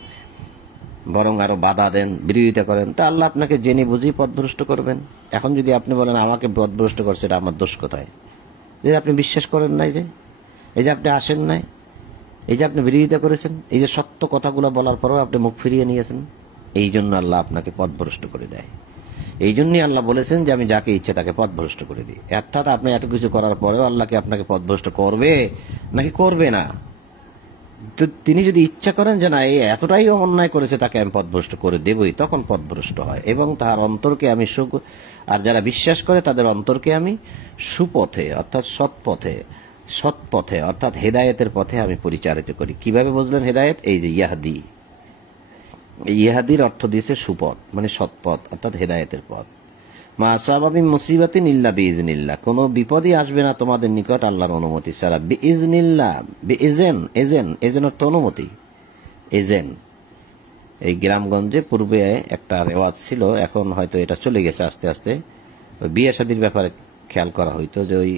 বরং আরো বাধা দেন, বিরোধিতা করেন, তা আল্লাহ আপনাকে জেনে বুঝি পথভ্রষ্ট করবেন। এখন যদি আপনি বলেন আমাকে পথভ্রষ্ট করছে, এটা আমার দোষ কোথায়? যে আপনি বিশ্বাস করেন নাই, এই যে আপনি আসেন নাই, এই যে আপনি বিরোধিতা করেছেন, এই যে সত্য কথাগুলো বলার পরেও আপনি মুখ ফিরিয়ে নিয়েছেন, এই জন্য আল্লাহ আপনাকে পথভ্রষ্ট করে দেয়। এই জন্যই আল্লাহ বলেছেন যে আমি যাকে ইচ্ছে তাকে পথভ্রষ্ট করে দিই। অর্থাৎ আপনি এত কিছু করার পরেও আল্লাহকে আপনাকে পথভ্রষ্ট করবে নাকি করবে না? তো তিনি যদি ইচ্ছা করেন যে না, এই এতটাই অন্যায় করেছে, তাকে আমি পথভ্রষ্ট করে দেবই, তখন পথভ্রষ্ট হয়। এবং তার অন্তরকে আমি আর যারা বিশ্বাস করে তাদের অন্তরকে আমি সুপথে অর্থাৎ সৎপথে অর্থাৎ হেদায়েতের পথে আমি পরিচালিত করি। কিভাবে বুঝলেন হেদায়েত? এই যে ইয়াহদি, ইহাদির অর্থ দিয়েছে সুপথ, মানে সৎপথ অর্থাৎ হেদায়েতের পথ। মা আসাবা মিন মুসিবাতিন ইল্লা বিইজনিল্লাহ, কোনো বিপদই আসবে না তোমাদের নিকট আল্লাহর অনুমতি ছাড়া। বিইজনিল্লাহ, এজেন অর্থ অনুমতি। এজেন, এই গ্রামগঞ্জে পূর্বে একটা রেওয়াজ ছিল, এখন হয়তো এটা চলে গেছে আস্তে আস্তে। বিয়ে শাদীর ব্যাপারে খেয়াল করা হইতো যে ওই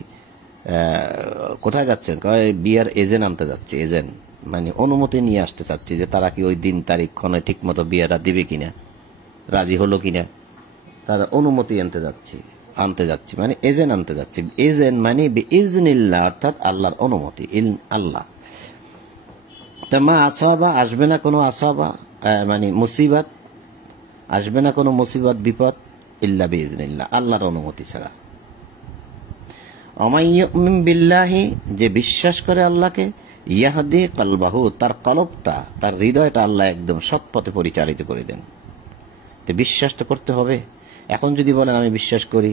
কোথায় যাচ্ছেন, বিয়ার এজেন্ট আনতে যাচ্ছে। এজেন্ট মানে অনুমতি নিয়ে আসতে চাচ্ছি যে তারা কি ওই দিন তারিখ ক্ষণে ঠিক মতো বিয়েটা দিবে কিনা, রাজি হলো কিনা, তারা অনুমতি আনতে যাচ্ছি মানে এজেন্ট আনতে যাচ্ছি। এজেন্ট মানে বিইজনিল্লাহ অর্থাৎ আল্লাহর অনুমতি, আল্লাহ। তা মা আসাবা, আসবে না কোনো আসাবা মানে মুসিবত, আসবে না কোনো মুসিবত বিপদ, ইল্লা বিইজনিল্লাহ আল্লাহর অনুমতি ছাড়া। অমাইয়ুমিন বিল্লাহি, যে বিশ্বাস করে আল্লাহকে, ইয়াহদি কলবাহু, তার কলবটা তার হৃদয়টা আল্লাহ একদম সৎপথে পরিচালিত করে দেন। তো বিশ্বাস তো করতে হবে। এখন যদি বলেন আমি বিশ্বাস করি,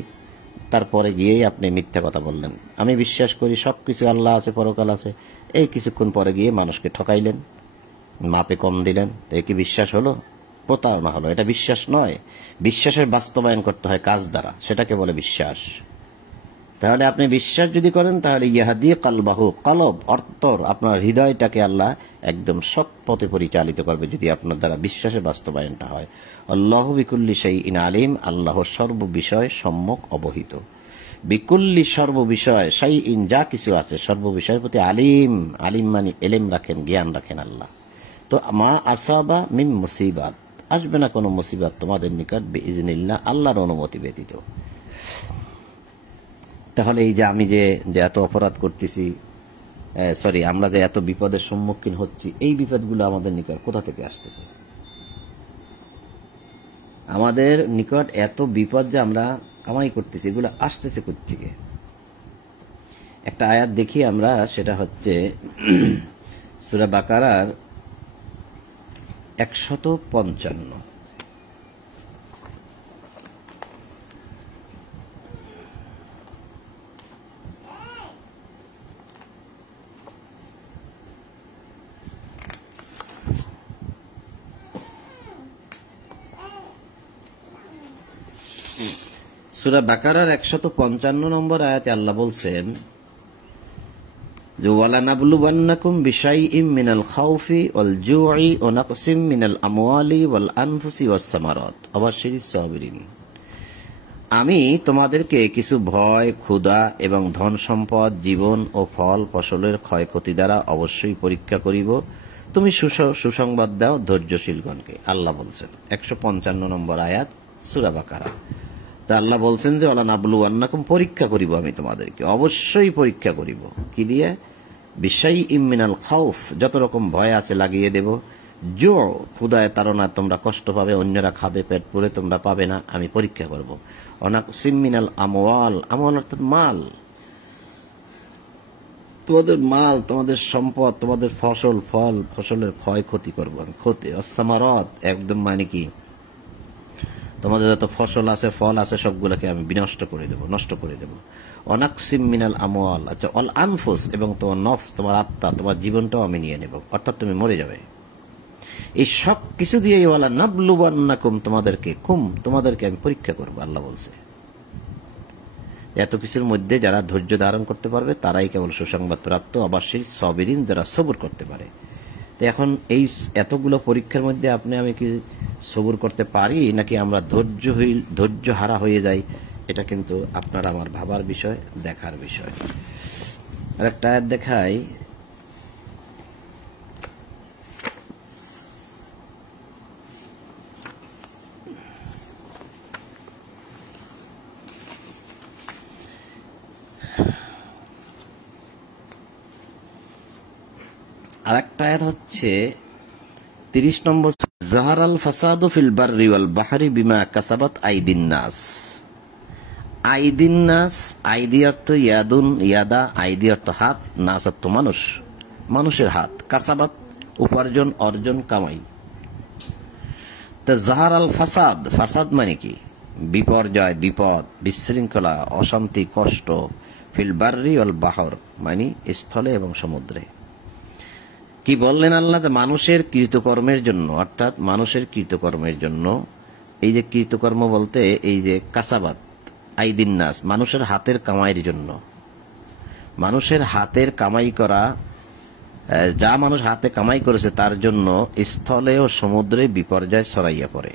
তারপরে গিয়েই আপনি মিথ্যা কথা বললেন। আমি বিশ্বাস করি সবকিছু আল্লাহ আছে, পরকাল আছে, এই কিছুক্ষণ পরে গিয়ে মানুষকে ঠকাইলেন, মাপে কম দিলেন, তো কি বিশ্বাস হলো? প্রতারণা হলো। এটা বিশ্বাস নয়। বিশ্বাসের বাস্তবায়ন করতে হয় কাজ দ্বারা, সেটাকে বলে বিশ্বাস। তাহলে আপনি বিশ্বাস যদি করেন, তাহলে ইয়াহাদি কালবাহু, কলব অন্তর, আপনার হৃদয়টাকে আল্লাহ একদম সৎ পথে পরিচালিত করবে যদি আপনার দ্বারা বিশ্বাসের বাস্তবায়নটা হয়। আল্লাহু বিকুল্লি শাইইন আলিম, আল্লাহ সর্ববিষয় সম্যক অবহিত। বিকুল্লি সর্ববিষয়, শাইইন যা কিছু আছে, সর্ববিষয়ের প্রতি আলিম, আলিম মানে এলেম রাখেন, জ্ঞান রাখেন আল্লাহ। তো মা আসাবা মিন মুসিবাত, আসবে না কোনো মুসিবত তোমাদের নিকট বিইজনিল্লাহ আল্লাহর অনুমতি ব্যতীত। তাহলে এই যে আমি যে এত অপরাধ করতেছি, আমরা যে এত বিপদের সম্মুখীন হচ্ছি, এই বিপদগুলো আমাদের নিকট কোথা থেকে আসতেছে? আমাদের নিকট এত বিপদ যে আমরা কামাই করতেছি, এগুলো আসতেছে কোত্থেকে? একটা আয়াত দেখি আমরা, সেটা হচ্ছে সূরা বাকারার 155। সূরা বাকারার 155 নম্বর আয়াতে আল্লাহ বলছেন যে ওয়ালানাবলুওয়ান্নাকুম বিশাইইম মিনাল খাউফি ওয়াল জুই ওয়া নাকসিম মিনাল আমওয়ালি ওয়াল আনফুসি ওয়াস সামারাত ওয়াবাশশিরিস সাবিরিন। আমি তোমাদেরকে কিছু ভয়, ক্ষুধা এবং ধন সম্পদ, জীবন ও ফল ফসলের ক্ষয়ক্ষতি দ্বারা অবশ্যই পরীক্ষা করিব। তুমি সুসংবাদ দাও ধৈর্যশীলগণকে। আল্লাহ বলছেন 155 নম্বর আয়াত সূরা বাকারা। তা আল্লাহ বলছেন যে ওয়ালানাবলুওয়ান্নাকুম, পরীক্ষা করিব আমি তোমাদেরকে, অবশ্যই পরীক্ষা করিব। কি দিয়ে? বিশাইইম মিনাল খাউফ, যত রকম ভয় আছে লাগিয়ে দেব। জো, ক্ষুধায় তাড়না, তোমরা কষ্ট পাবে, অন্যরা খাবে, পেট পুরে তোমরা পাবে না, আমি পরীক্ষা করব। অনাকসিম মিনাল আমওয়াল, আমওয়াল অর্থাৎ মাল, তোমাদের মাল, তোমাদের সম্পদ, তোমাদের ফসল, ফল ফসলের ক্ষয়ক্ষতি করবো আমি, ক্ষতি। অসামারত, একদম মানে কি, তোমাদের যত ফসল আছে, ফল আছে, সবগুলোকে আমি বিনষ্ট করে দেব, নষ্ট করে দেব। অনাকসিম মিনাল আমওয়াল, আচ্ছা, অল আনফুস, এবং তোমার নফস, তোমার আত্মা, তোমার জীবনটাও আমি নিয়ে নেব, অর্থাৎ তুমি মরে যাবে। এই সব কিছু দিয়ে ওয়ালানাবলুওয়ান্নাকুম, তোমাদেরকে আমি পরীক্ষা করব। আল্লাহ বলছে এত কিছুর মধ্যে যারা ধৈর্য ধারণ করতে পারবে তারাই কেবল সুসংবাদ প্রাপ্ত, অবশ্যই সাবিরিন, যারা সবর করতে পারে। তো এখন এই এতগুলো পরীক্ষার মধ্যে আপনি আমি কি সবর করতে পারি, নাকি আমরা ধৈর্য হারা হয়ে যাই, এটা কিন্তু আপনার আমার ভাবার বিষয়, দেখার বিষয়। আর একটা আয়াত দেখাই, আর একটা আয়াত হচ্ছে 30 নম্বর, জাহারাল ফাসাদু ফিল বাররি ওয়াল বাহরি বিমা কাসাবাত আইদিন নাস। আইদিন নাস, আইদি অর্থ ইয়াদুন, ইয়াদা, আইদি অর্থ হাত, নাস অর্থ মানুষ, মানুষের হাত, কাসাবাত উপার্জন, অর্জন, কামাই। তা জাহারাল ফাসাদ, ফাসাদ মানে কি? বিপর্যয়, বিপদ, বিশৃঙ্খলা, অশান্তি, কষ্ট। ফিল বাররি ওয়াল বাহর মানে স্থলে এবং সমুদ্রে। কি বললেন আল্লাহ? মানুষের কৃতকর্মের জন্য, অর্থাৎ মানুষের কৃতকর্মের জন্য। এই যে কৃতকর্ম বলতে এই যে কাসাবাত আইদিন নাস, মানুষের হাতের কামাইয়ের জন্য, মানুষের হাতের কামাই করা, যা মানুষ হাতে কামাই করেছে তার জন্য স্থলে ও সমুদ্রে বিপর্যয় ছড়াইয়া পড়ে।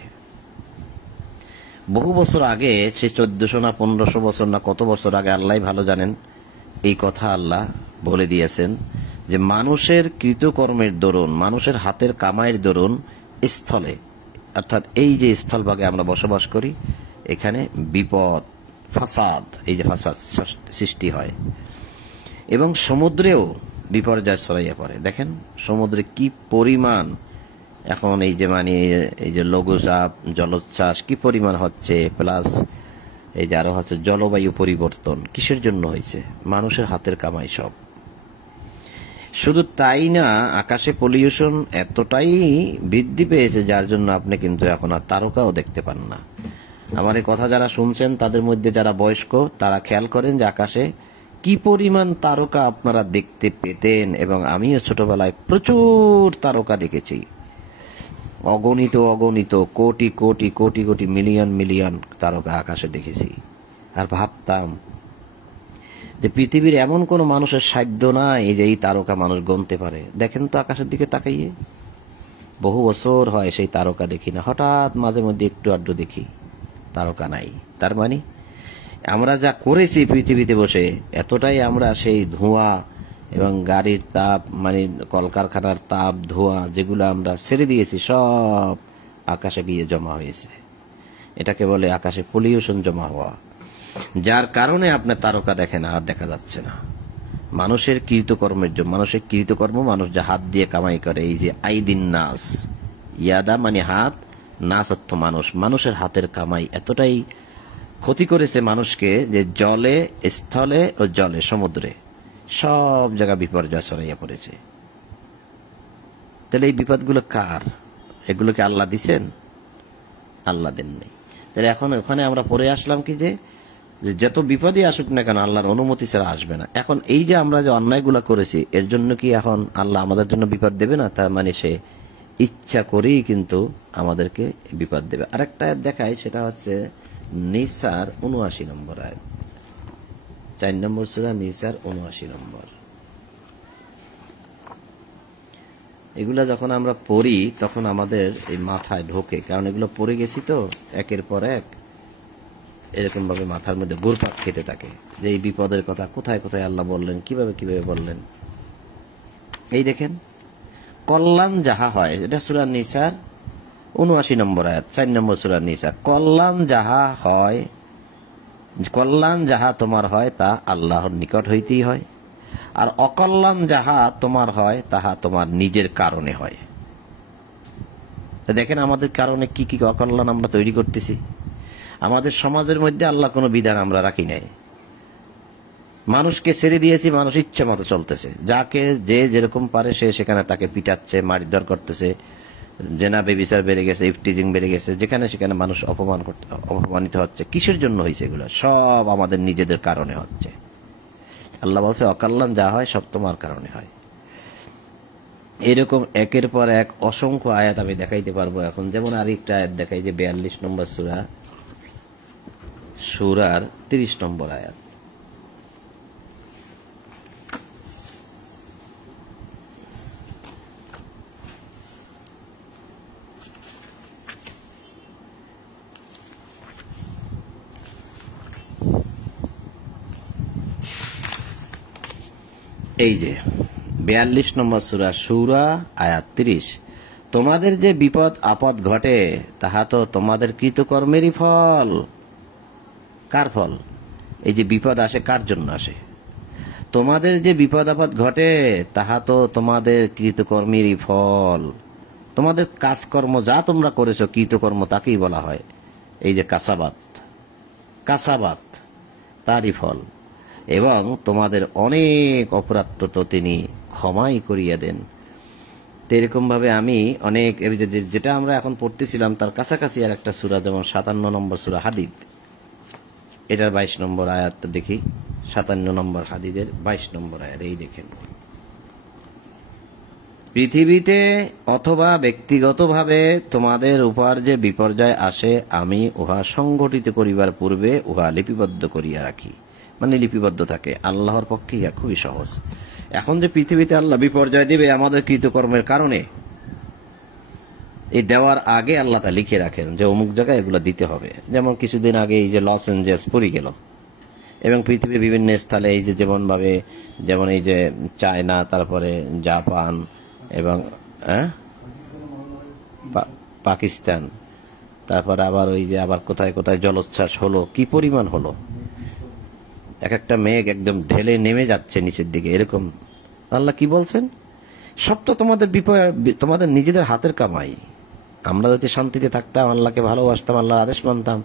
বহু বছর আগে, সে 1400 না 1500 বছর না কত বছর আগে, আল্লাহ ভালো জানেন, এই কথা আল্লাহ বলে দিয়েছেন যে মানুষের কৃতকর্মের দরুন, মানুষের হাতের কামাইয়ের দরুন স্থলে, অর্থাৎ এই যে স্থলভাগে আমরা বসবাস করি, এখানে বিপদ, ফাসাদ, এই যে ফাসাদ সৃষ্টি হয়, এবং সমুদ্রেও বিপর্যয় ছড়াইয়া পড়ে। দেখেন সমুদ্রে কি পরিমাণ এখন এই যে মানে এই যে লঘুচাপ, জলোচ্ছ্বাস কি পরিমাণ হচ্ছে, প্লাস এই যে আরো হচ্ছে জলবায়ু পরিবর্তন। কিসের জন্য হয়েছে? মানুষের হাতের কামাই সব। শুধু তাই না, আকাশে পলিউশন এতটাই বৃদ্ধি পেয়েছে যার জন্য আপনি কিন্তু এখন আর তারকাও দেখতে পান না। আমার এই কথা যারা শুনছেন তাদের মধ্যে যারা বয়স্ক, তারা খেয়াল করেন যে আকাশে কি পরিমাণ তারকা আপনারা দেখতে পেতেন, এবং আমিও ছোটবেলায় প্রচুর তারকা দেখেছি, অগণিত অগণিত, কোটি কোটি কোটি কোটি, মিলিয়ন মিলিয়ন তারকা আকাশে দেখেছি। আর ভাবতাম যে পৃথিবীর এমন কোন মানুষের সাধ্য নাই যে এই তারকা মানুষ গণতে পারে। দেখেন তো আকাশের দিকে তাকাইয়ে, বহু বছর হয় সেই তারকা দেখি না, হঠাৎ মাঝে মধ্যে একটু আড্ডু দেখি, তারকা নাই। তার মানে আমরা যা করেছি পৃথিবীতে বসে, এতটাই আমরা সেই ধোঁয়া এবং গাড়ির তাপ, মানে কলকারখানার তাপ, ধোঁয়া যেগুলো আমরা ছেড়ে দিয়েছি, সব আকাশে গিয়ে জমা হয়েছে। এটাকে বলে আকাশে পলিউশন জমা হওয়া, যার কারণে আপনার তারকা দেখে না, আর দেখা যাচ্ছে না। মানুষের কৃতকর্মের জন্য, মানুষের কৃতকর্ম, মানুষ যা হাত দিয়ে কামাই করে, এই যে আইদিন নাস, ইয়াদা মানে হাত, নাস অর্থ মানুষ, মানুষের হাতের কামাই এতটাই ক্ষতি করেছে মানুষকে যে জলে, স্থলে ও জলে, সমুদ্রে সব জায়গা বিপর্যয় ছড়াইয়া পড়েছে। তাহলে এই বিপদগুলো কার? এগুলোকে আল্লাহ দিছেন? আল্লাহ দেননি। তাহলে এখন ওখানে আমরা পড়ে আসলাম কি, যে যত বিপদই আসুক না কেন আল্লাহর অনুমতি ছাড়া আসবে না। এখন এই যে আমরা যে অন্যায়গুলা করেছি, এর জন্য কি এখন আল্লাহ আমাদের জন্য বিপদ দেবে না? তার মানে সে ইচ্ছা করেই কিন্তু আমাদেরকে বিপদ দেবে। আরেকটা দেখায়, সেটা হচ্ছে নিসার ৭৯ নম্বর আয়াত, ৪ নম্বর সূরা নিসার ৭৯ নম্বর। এগুলা যখন আমরা পড়ি তখন আমাদের এই মাথায় ঢোকে, কারণ এগুলো পড়ে গেছি তো একের পর এক, এরকম ভাবে মাথার মধ্যে ঘুরপাক খেতে থাকে যে এই বিপদের কথা কোথায় কোথায় আল্লাহ বললেন, কিভাবে কিভাবে বললেন। এই দেখেন, কল্যাণ যাহা হয়, এটা সূরা নিসার ৭৯ নম্বর আয়াত, ৪ নম্বর সূরা নিসা। কল্যাণ যাহা হয়, কল্যাণ যাহা তোমার হয় তা আল্লাহর নিকট হইতেই হয়, আর অকল্যাণ যাহা তোমার হয় তাহা তোমার নিজের কারণে হয়। দেখেন আমাদের কারণে কি কি অকল্যাণ আমরা তৈরি করতেছি। আমাদের সমাজের মধ্যে আল্লাহ কোনো বিধান আমরা রাখি নাই, মানুষকে ছেড়ে দিয়েছি, মানুষ ইচ্ছা মতো চলতেছে, যাকে যে যেরকম পারে সে সেখানে তাকে পিটাচ্ছে, মারধর করতেছে, জেনা বেবিচার বেড়ে গেছে, ইফটিজিং বেড়ে গেছে, যেখানে সেখানে মানুষ অপমানিত হচ্ছে। কিসের জন্য হয়েছে এগুলো? সব আমাদের নিজেদের কারণে হচ্ছে। আল্লাহ বলছে অকল্যাণ যা হয় সব তোমার কারণে হয়। এরকম একের পর এক অসংখ্য আয়াত আমি দেখাইতে পারবো এখন। যেমন আরেকটা আয়াত দেখাই যে ৪২ নম্বর সূরার ৩০ নম্বর আয়াত। এই যে ৪২ নম্বর সূরা সূরা আয়াত ৩০, তোমাদের যে বিপদ আপদ ঘটে তাহা তো তোমাদের কৃতকর্মেরই ফল। কার ফল? এই যে বিপদ আসে কার জন্য আসে? তোমাদের যে বিপদ আপদ ঘটে তাহা তো তোমাদের কৃতকর্মেরই ফল। তোমাদের কাজকর্ম যা তোমরা করেছো কৃতকর্ম তাকেই বলা হয় এই যে কাসাবাত, তারই ফল। এবং তোমাদের অনেক অপরাধ তো তিনি ক্ষমাই করিয়া দেন। তো এরকম ভাবে আমি অনেক, যেটা আমরা এখন পড়তেছিলাম তার কাছাকাছি আর একটা সূরা, যেমন ৫৭ নম্বর সূরা হাদিদ, এটার ২২ নম্বর আয়াতটা দেখি। ৫৭ নম্বর হাদিদের ২২ নম্বর আয়াত। এই দেখেন, পৃথিবীতে অথবা ব্যক্তিগতভাবে তোমাদের উপর যে বিপর্যয় আসে আমি উহা সংঘটিত করিবার পূর্বে উহা লিপিবদ্ধ করিয়া রাখি। মানে লিপিবদ্ধ থাকে। আল্লাহর পক্ষে ইহা খুবই সহজ। এখন যে পৃথিবীতে আল্লাহ বিপর্যয় দিবে আমাদের কৃতকর্মের কারণে, এই দেওয়ার আগে আল্লাহ তা লিখে রাখেন যে অমুক জায়গায় এগুলো দিতে হবে। যেমন কিছুদিন আগে এই যে লস এঞ্জেলস পড়ে গেল, এবং পৃথিবীর বিভিন্ন স্থলে এই যে যেমন এই যে চায়না, তারপরে জাপান এবং পাকিস্তান, তারপরে আবার ওই যে আবার কোথায় কোথায় জলোচ্ছ্বাস হলো, কি পরিমাণ হলো, এক একটা মেঘ একদম ঢেলে নেমে যাচ্ছে নিচের দিকে, এরকম। আল্লাহ কি বলছেন? সব তো তোমাদের নিজেদের হাতের কামাই। আমরা যদি শান্তিতে থাকতাম, আল্লাহকে ভালোবাসতাম, আল্লাহর আদেশ মানতাম,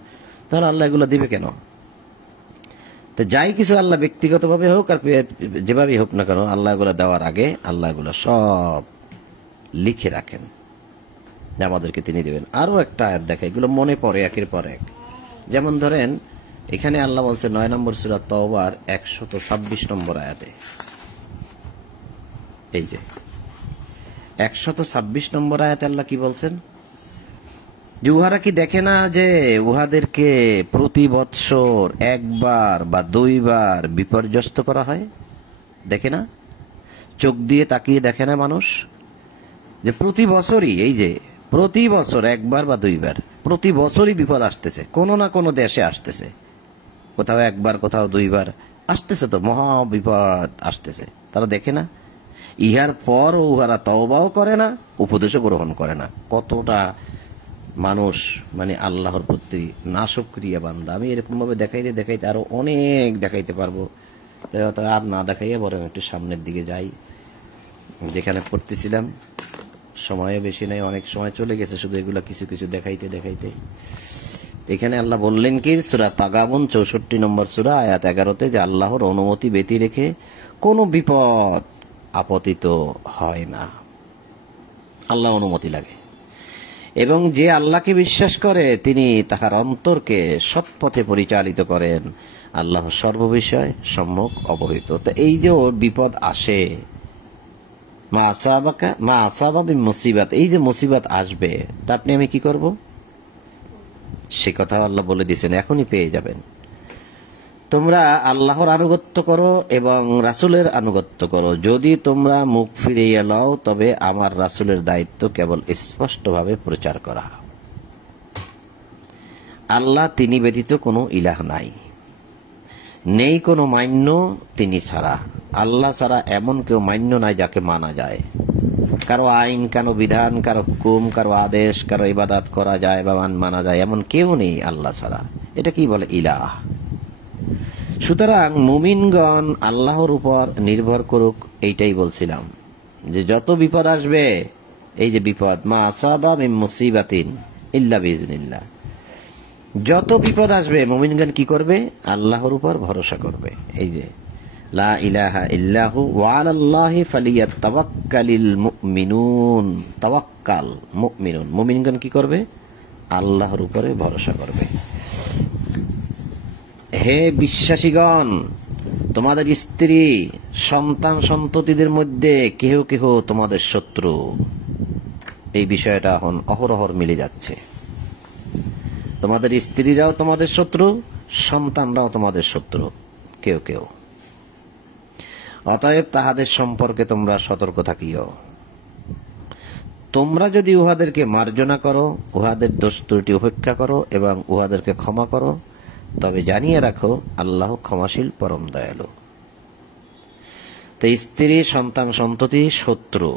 তাহলে আল্লাহ এগুলো দিবে কেন? তো যাই কিছু আল্লাহ ব্যক্তিগতভাবে হোক আর যেভাবেই হোক না কেন, আল্লাহ এগুলো দেওয়ার আগে আল্লাহ এগুলো সব লিখে রাখেন যে আমাদেরকে তিনি দেবেন। আরো একটা আয়াত দেখে, এগুলো মনে পড়ে একের পর এক। যেমন ধরেন এখানে আল্লাহ বলছে ৯ নম্বর সূরা তাওবার ১২৬ নম্বর আয়াতে, এই যে ১২৬ নম্বর আয়াতে আল্লাহ কি বলছেন? যে উহারা কি দেখে না যে উহাদেরকে প্রতি বৎসর একবার বা দুইবার বিপর্যস্ত করা হয়? দেখে না? চোখ দিয়ে তাকিয়ে দেখে না মানুষ যে প্রতি বছরই, এই যে প্রতি বছর একবার বা দুইবার, প্রতি বছরই বিপদ আসতেছে, কোনো না কোনো দেশে আসতেছে, কোথাও একবার কোথাও দুইবার আসতেছে, তো মহা বিপদ আসতেছে। তারা দেখে না? ইহার পর উহারা তওবাও করে না, উপদেশও গ্রহণ করে না। কতটা মানুষ মানে আল্লাহর প্রতি নাশকরিয়া বান্দা। আমি এরকম ভাবে দেখাইতে আরো অনেক দেখাইতে পারবো, আর না দেখাইয়া বরং একটু সামনের দিকে যাই। যেখানে পড়তেছিলাম সময়ও বেশি নাই, অনেক সময় চলে গেছে শুধু এগুলা কিছু কিছু দেখাইতে। এখানে আল্লাহ বললেন কি, সূরা তাগাবুন ৬৪ নম্বর সূরা আয়াত ১১তে, যে আল্লাহর অনুমতি ব্যতি রেখে কোনো বিপদ আপতিত হয় না। আল্লাহ অনুমতি লাগে। এবং যে আল্লাহকে বিশ্বাস করে তিনি তাহার অন্তরকে সৎপথে পরিচালিত করেন। আল্লাহ সর্ববিষয় সম্যক অবহিত। তো এই যে ওর বিপদ আসে, মা আসাবা বিন মুসিবাত, এই যে মুসিবত আসবে, তা আপনি আমি কি করব? সে কথা আল্লাহ বলে দিয়েছেন, এখনই পেয়ে যাবেন। তোমরা আল্লাহর আনুগত্য করো এবং রাসূলের আনুগত্য করো। যদি তোমরা মুখ ফিরিয়ে লও তবে আমার রাসূলের দায়িত্ব কেবল স্পষ্টভাবে প্রচার করা। আল্লাহ তিনি ব্যতীত কোনো ইলাহ নাই, নেই কোনো মান্য তিনি ছাড়া। আল্লাহ ছাড়া এমন কেউ মান্য নাই যাকে মানা যায়। কারো আইন, কারো বিধান, কারো হুকুম, কারো আদেশ, কারো ইবাদত করা যায় বা মানা যায় এমন কেউ নেই আল্লাহ ছাড়া। এটা কি বলে? ইলাহ। সুতরাং মুমিনগণ আল্লাহর উপর নির্ভর করুক। এইটাই বলছিলাম যে যত বিপদ আসবে, এই যে বিপদ, মা আসাবা মিন মুসিবাতিন ইল্লা বিইজনিল্লাহ, যত বিপদ আসবে মুমিনগণ কি করবে? আল্লাহর উপর ভরসা করবে। এই যে লা ইলাহা ইল্লাহু ওয়া আলাল্লাহি ফালিয়াতাওয়াক্কালিল মুমিনুন, তাওয়াক্কাল মুমিনুন, মুমিনগণ কি করবে? আল্লাহর উপরে ভরসা করবে। হে বিশ্বাসীগণ, তোমাদের স্ত্রী, সন্তান সন্ততিদের মধ্যে কেহ কেহ তোমাদের শত্রু। এই বিষয়টা এখন অহরহর মিলে যাচ্ছে। তোমাদের স্ত্রীরাও তোমাদের শত্রু, সন্তানরাও তোমাদের শত্রু, কেউ কেউ। অতএব তাহাদের সম্পর্কে তোমরা সতর্ক থাকিও। তোমরা যদি উহাদেরকে মার্জনা করো, উহাদের দোষ ত্রুটি উপেক্ষা করো এবং উহাদেরকে ক্ষমা করো, তবে জানিয়ে রাখো আল্লাহ ক্ষমাশীল পরম দয়ালু। তো স্ত্রী, সন্তান সন্ততি শত্রু।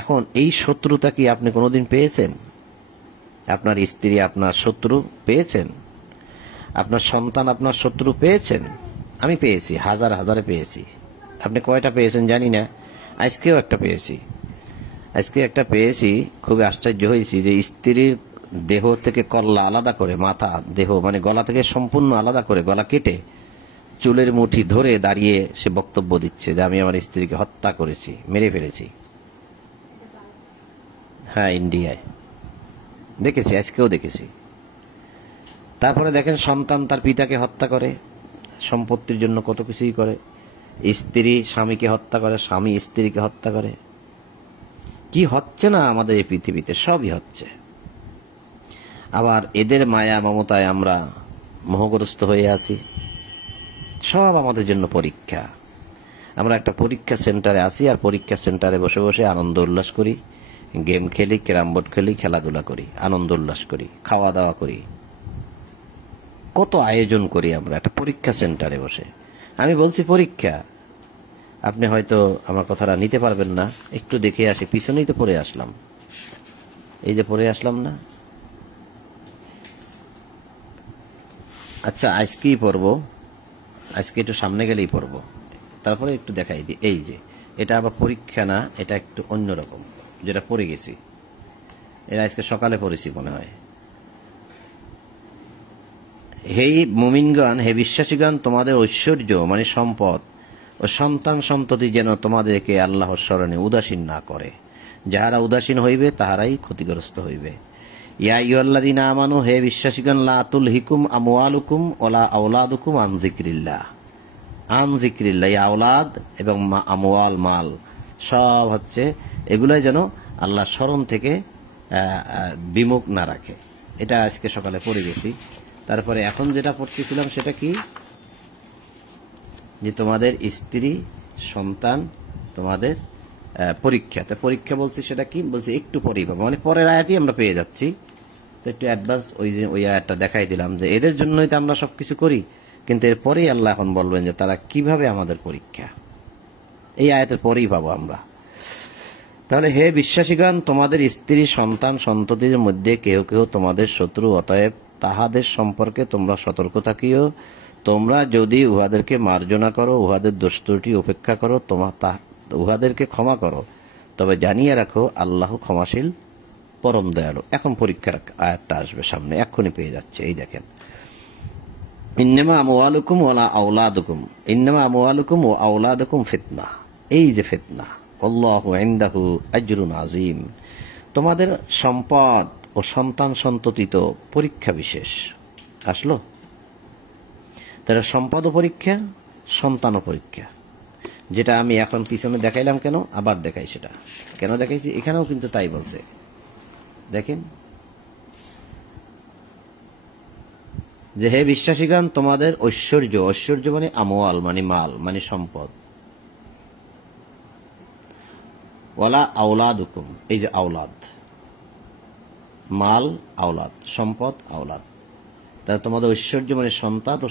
এখন এই শত্রুতা কি আপনি কোনোদিন পেয়েছেন? আপনার স্ত্রী আপনার শত্রু পেয়েছেন? আপনার সন্তান আপনার শত্রু পেয়েছেন? আমি পেয়েছি, হাজার হাজারে পেয়েছি। আপনি কয়টা পেয়েছেন জানি না, আজকেও একটা পেয়েছি। আজকে একটা পেয়েছি, খুবই আশ্চর্য হয়েছি যে স্ত্রীর দেহ থেকে কল্লা আলাদা করে, মাথা দেহ মানে গলা থেকে সম্পূর্ণ আলাদা করে, গলা কেটে চুলের মুঠি ধরে দাঁড়িয়ে সে বক্তব্য দিচ্ছে যে আমি আমার স্ত্রীকে হত্যা করেছি, মেরে ফেলেছি। হ্যাঁ, ইন্ডিয়ায় দেখেছি, আজকেও দেখেছি। তারপরে দেখেন সন্তান তার পিতাকে হত্যা করে, সম্পত্তির জন্য কত কিছুই করে। স্ত্রী স্বামীকে হত্যা করে, স্বামী স্ত্রীকে হত্যা করে। কি হচ্ছে না আমাদের এই পৃথিবীতে? সবই হচ্ছে। আবার এদের মায়া মমতায় আমরা মোহগ্রস্ত হয়ে আছি। সব আমাদের জন্য পরীক্ষা। আমরা একটা পরীক্ষা সেন্টারে আছি, আর পরীক্ষা সেন্টারে বসে বসে আনন্দ উল্লাস করি, গেম খেলি, ক্যারাম বোর্ড খেলি, খেলাধুলা করি, আনন্দ উল্লাস করি, খাওয়া দাওয়া করি, কত আয়োজন করি আমরা একটা পরীক্ষা সেন্টারে বসে। আমি বলছি পরীক্ষা, আপনি হয়তো আমার কথাটা নিতে পারবেন না। একটু দেখে আসি, পিছনেই তো পড়ে আসলাম, এই যে পড়ে আসলাম না। আচ্ছা, আজকেই পড়বো, আজকে একটু সামনে গেলেই পড়বো, তারপরে একটু দেখাই দিই। এই যে এটা আবার পরীক্ষা না, এটা একটু অন্যরকম, যেটা পড়ে গেছি, এটা আজকে সকালে পড়েছি মনে হয়। হে মুমিনগণ, হে বিশ্বাসীগণ, তোমাদের ঐশ্বর্য মানে সম্পদ ও সন্তান সন্ততি যেন তোমাদেরকে আল্লাহর স্মরণে উদাসীন না করে। যাহারা উদাসীন হইবে তাহারাই ক্ষতিগ্রস্ত হইবে। ইয়া আইয়ুহাল্লাযীনা আমানু, হে বিশ্বাসীগণ, লা তুলহিকুম আমওয়ালুকুম ওয়ালা আওলাদুকুম আন যিকরিল্লাহ। আন যিকরিল্লাহ, ইয়া আওলাদ এবং আমওয়াল, মাল, সব হচ্ছে এগুলাই যেন আল্লাহর স্মরণ থেকে বিমুখ না রাখে। এটা আজকে সকালে পড়ে গেছি। তারপরে এখন যেটা পড়তেছিলাম সেটা কি, যে তোমাদের স্ত্রী, সন্তান তোমাদের পরীক্ষা। তো পরীক্ষা বলছি, সেটা কি বলছি একটু পরেই পাবো, মানে পরের আয়াতই আমরা পেয়ে যাচ্ছি। তো একটু অ্যাডভান্স ওই আয়াতটা দেখাই দিলাম যে এদের জন্যই তো আমরা সবকিছু করি, কিন্তু এরপরেই আল্লাহ এখন বলবেন যে তারা কিভাবে আমাদের পরীক্ষা। এই আয়াতের পরেই পাবো আমরা। তাহলে হে বিশ্বাসীগণ, তোমাদের স্ত্রী, সন্তান সন্ততির মধ্যে কেহ কেহ তোমাদের শত্রু, অতএব তাহাদের সম্পর্কে তোমরা সতর্ক থাকিও। তোমরা যদি উহাদেরকে মার্জনা করো, উহাদের দোষ ত্রুটি উপেক্ষা করো, উহাদেরকে ক্ষমা করো, তবে জানিয়ে রাখো আল্লাহ ক্ষমাশীল পরম দয়ালু। এখন পরীক্ষার আয়াতটা আসবে সামনে, এক্ষুনি পেয়ে যাচ্ছে। এই দেখেন, ইন্নামা আমওয়ালুকুম ওয়ালা আওলাদুকুম, ইন্নামা আমওয়ালুকুম ওয়া আওলাদুকুম ফিতনা। এই যে ফিতনা, আল্লাহু ইনদাহু আজরুন আযীম। তোমাদের সম্পদ ও সন্তান সন্ততি তো পরীক্ষা বিশেষ। আসলো তাহলে সম্পদও পরীক্ষা, সন্তানও পরীক্ষা। যেটা আমি এখন পিছনে দেখাইলাম, কেন আবার দেখাই, সেটা কেন দেখাইছি, এখানেও কিন্তু তাই বলছে। দেখেন, যে হে বিশ্বাসীগণ, তোমাদের ঐশ্বর্য, ঐশ্বর্য মানে আমওয়াল মানে মাল মানে সম্পদ, ওয়ালা আওলাদুকুম, এই যে আওলাদ, মাল আওলাদ, সম্পদ আওলাদ, তাহলে তোমাদের ঐশ্বর্য মানে সন্তান ও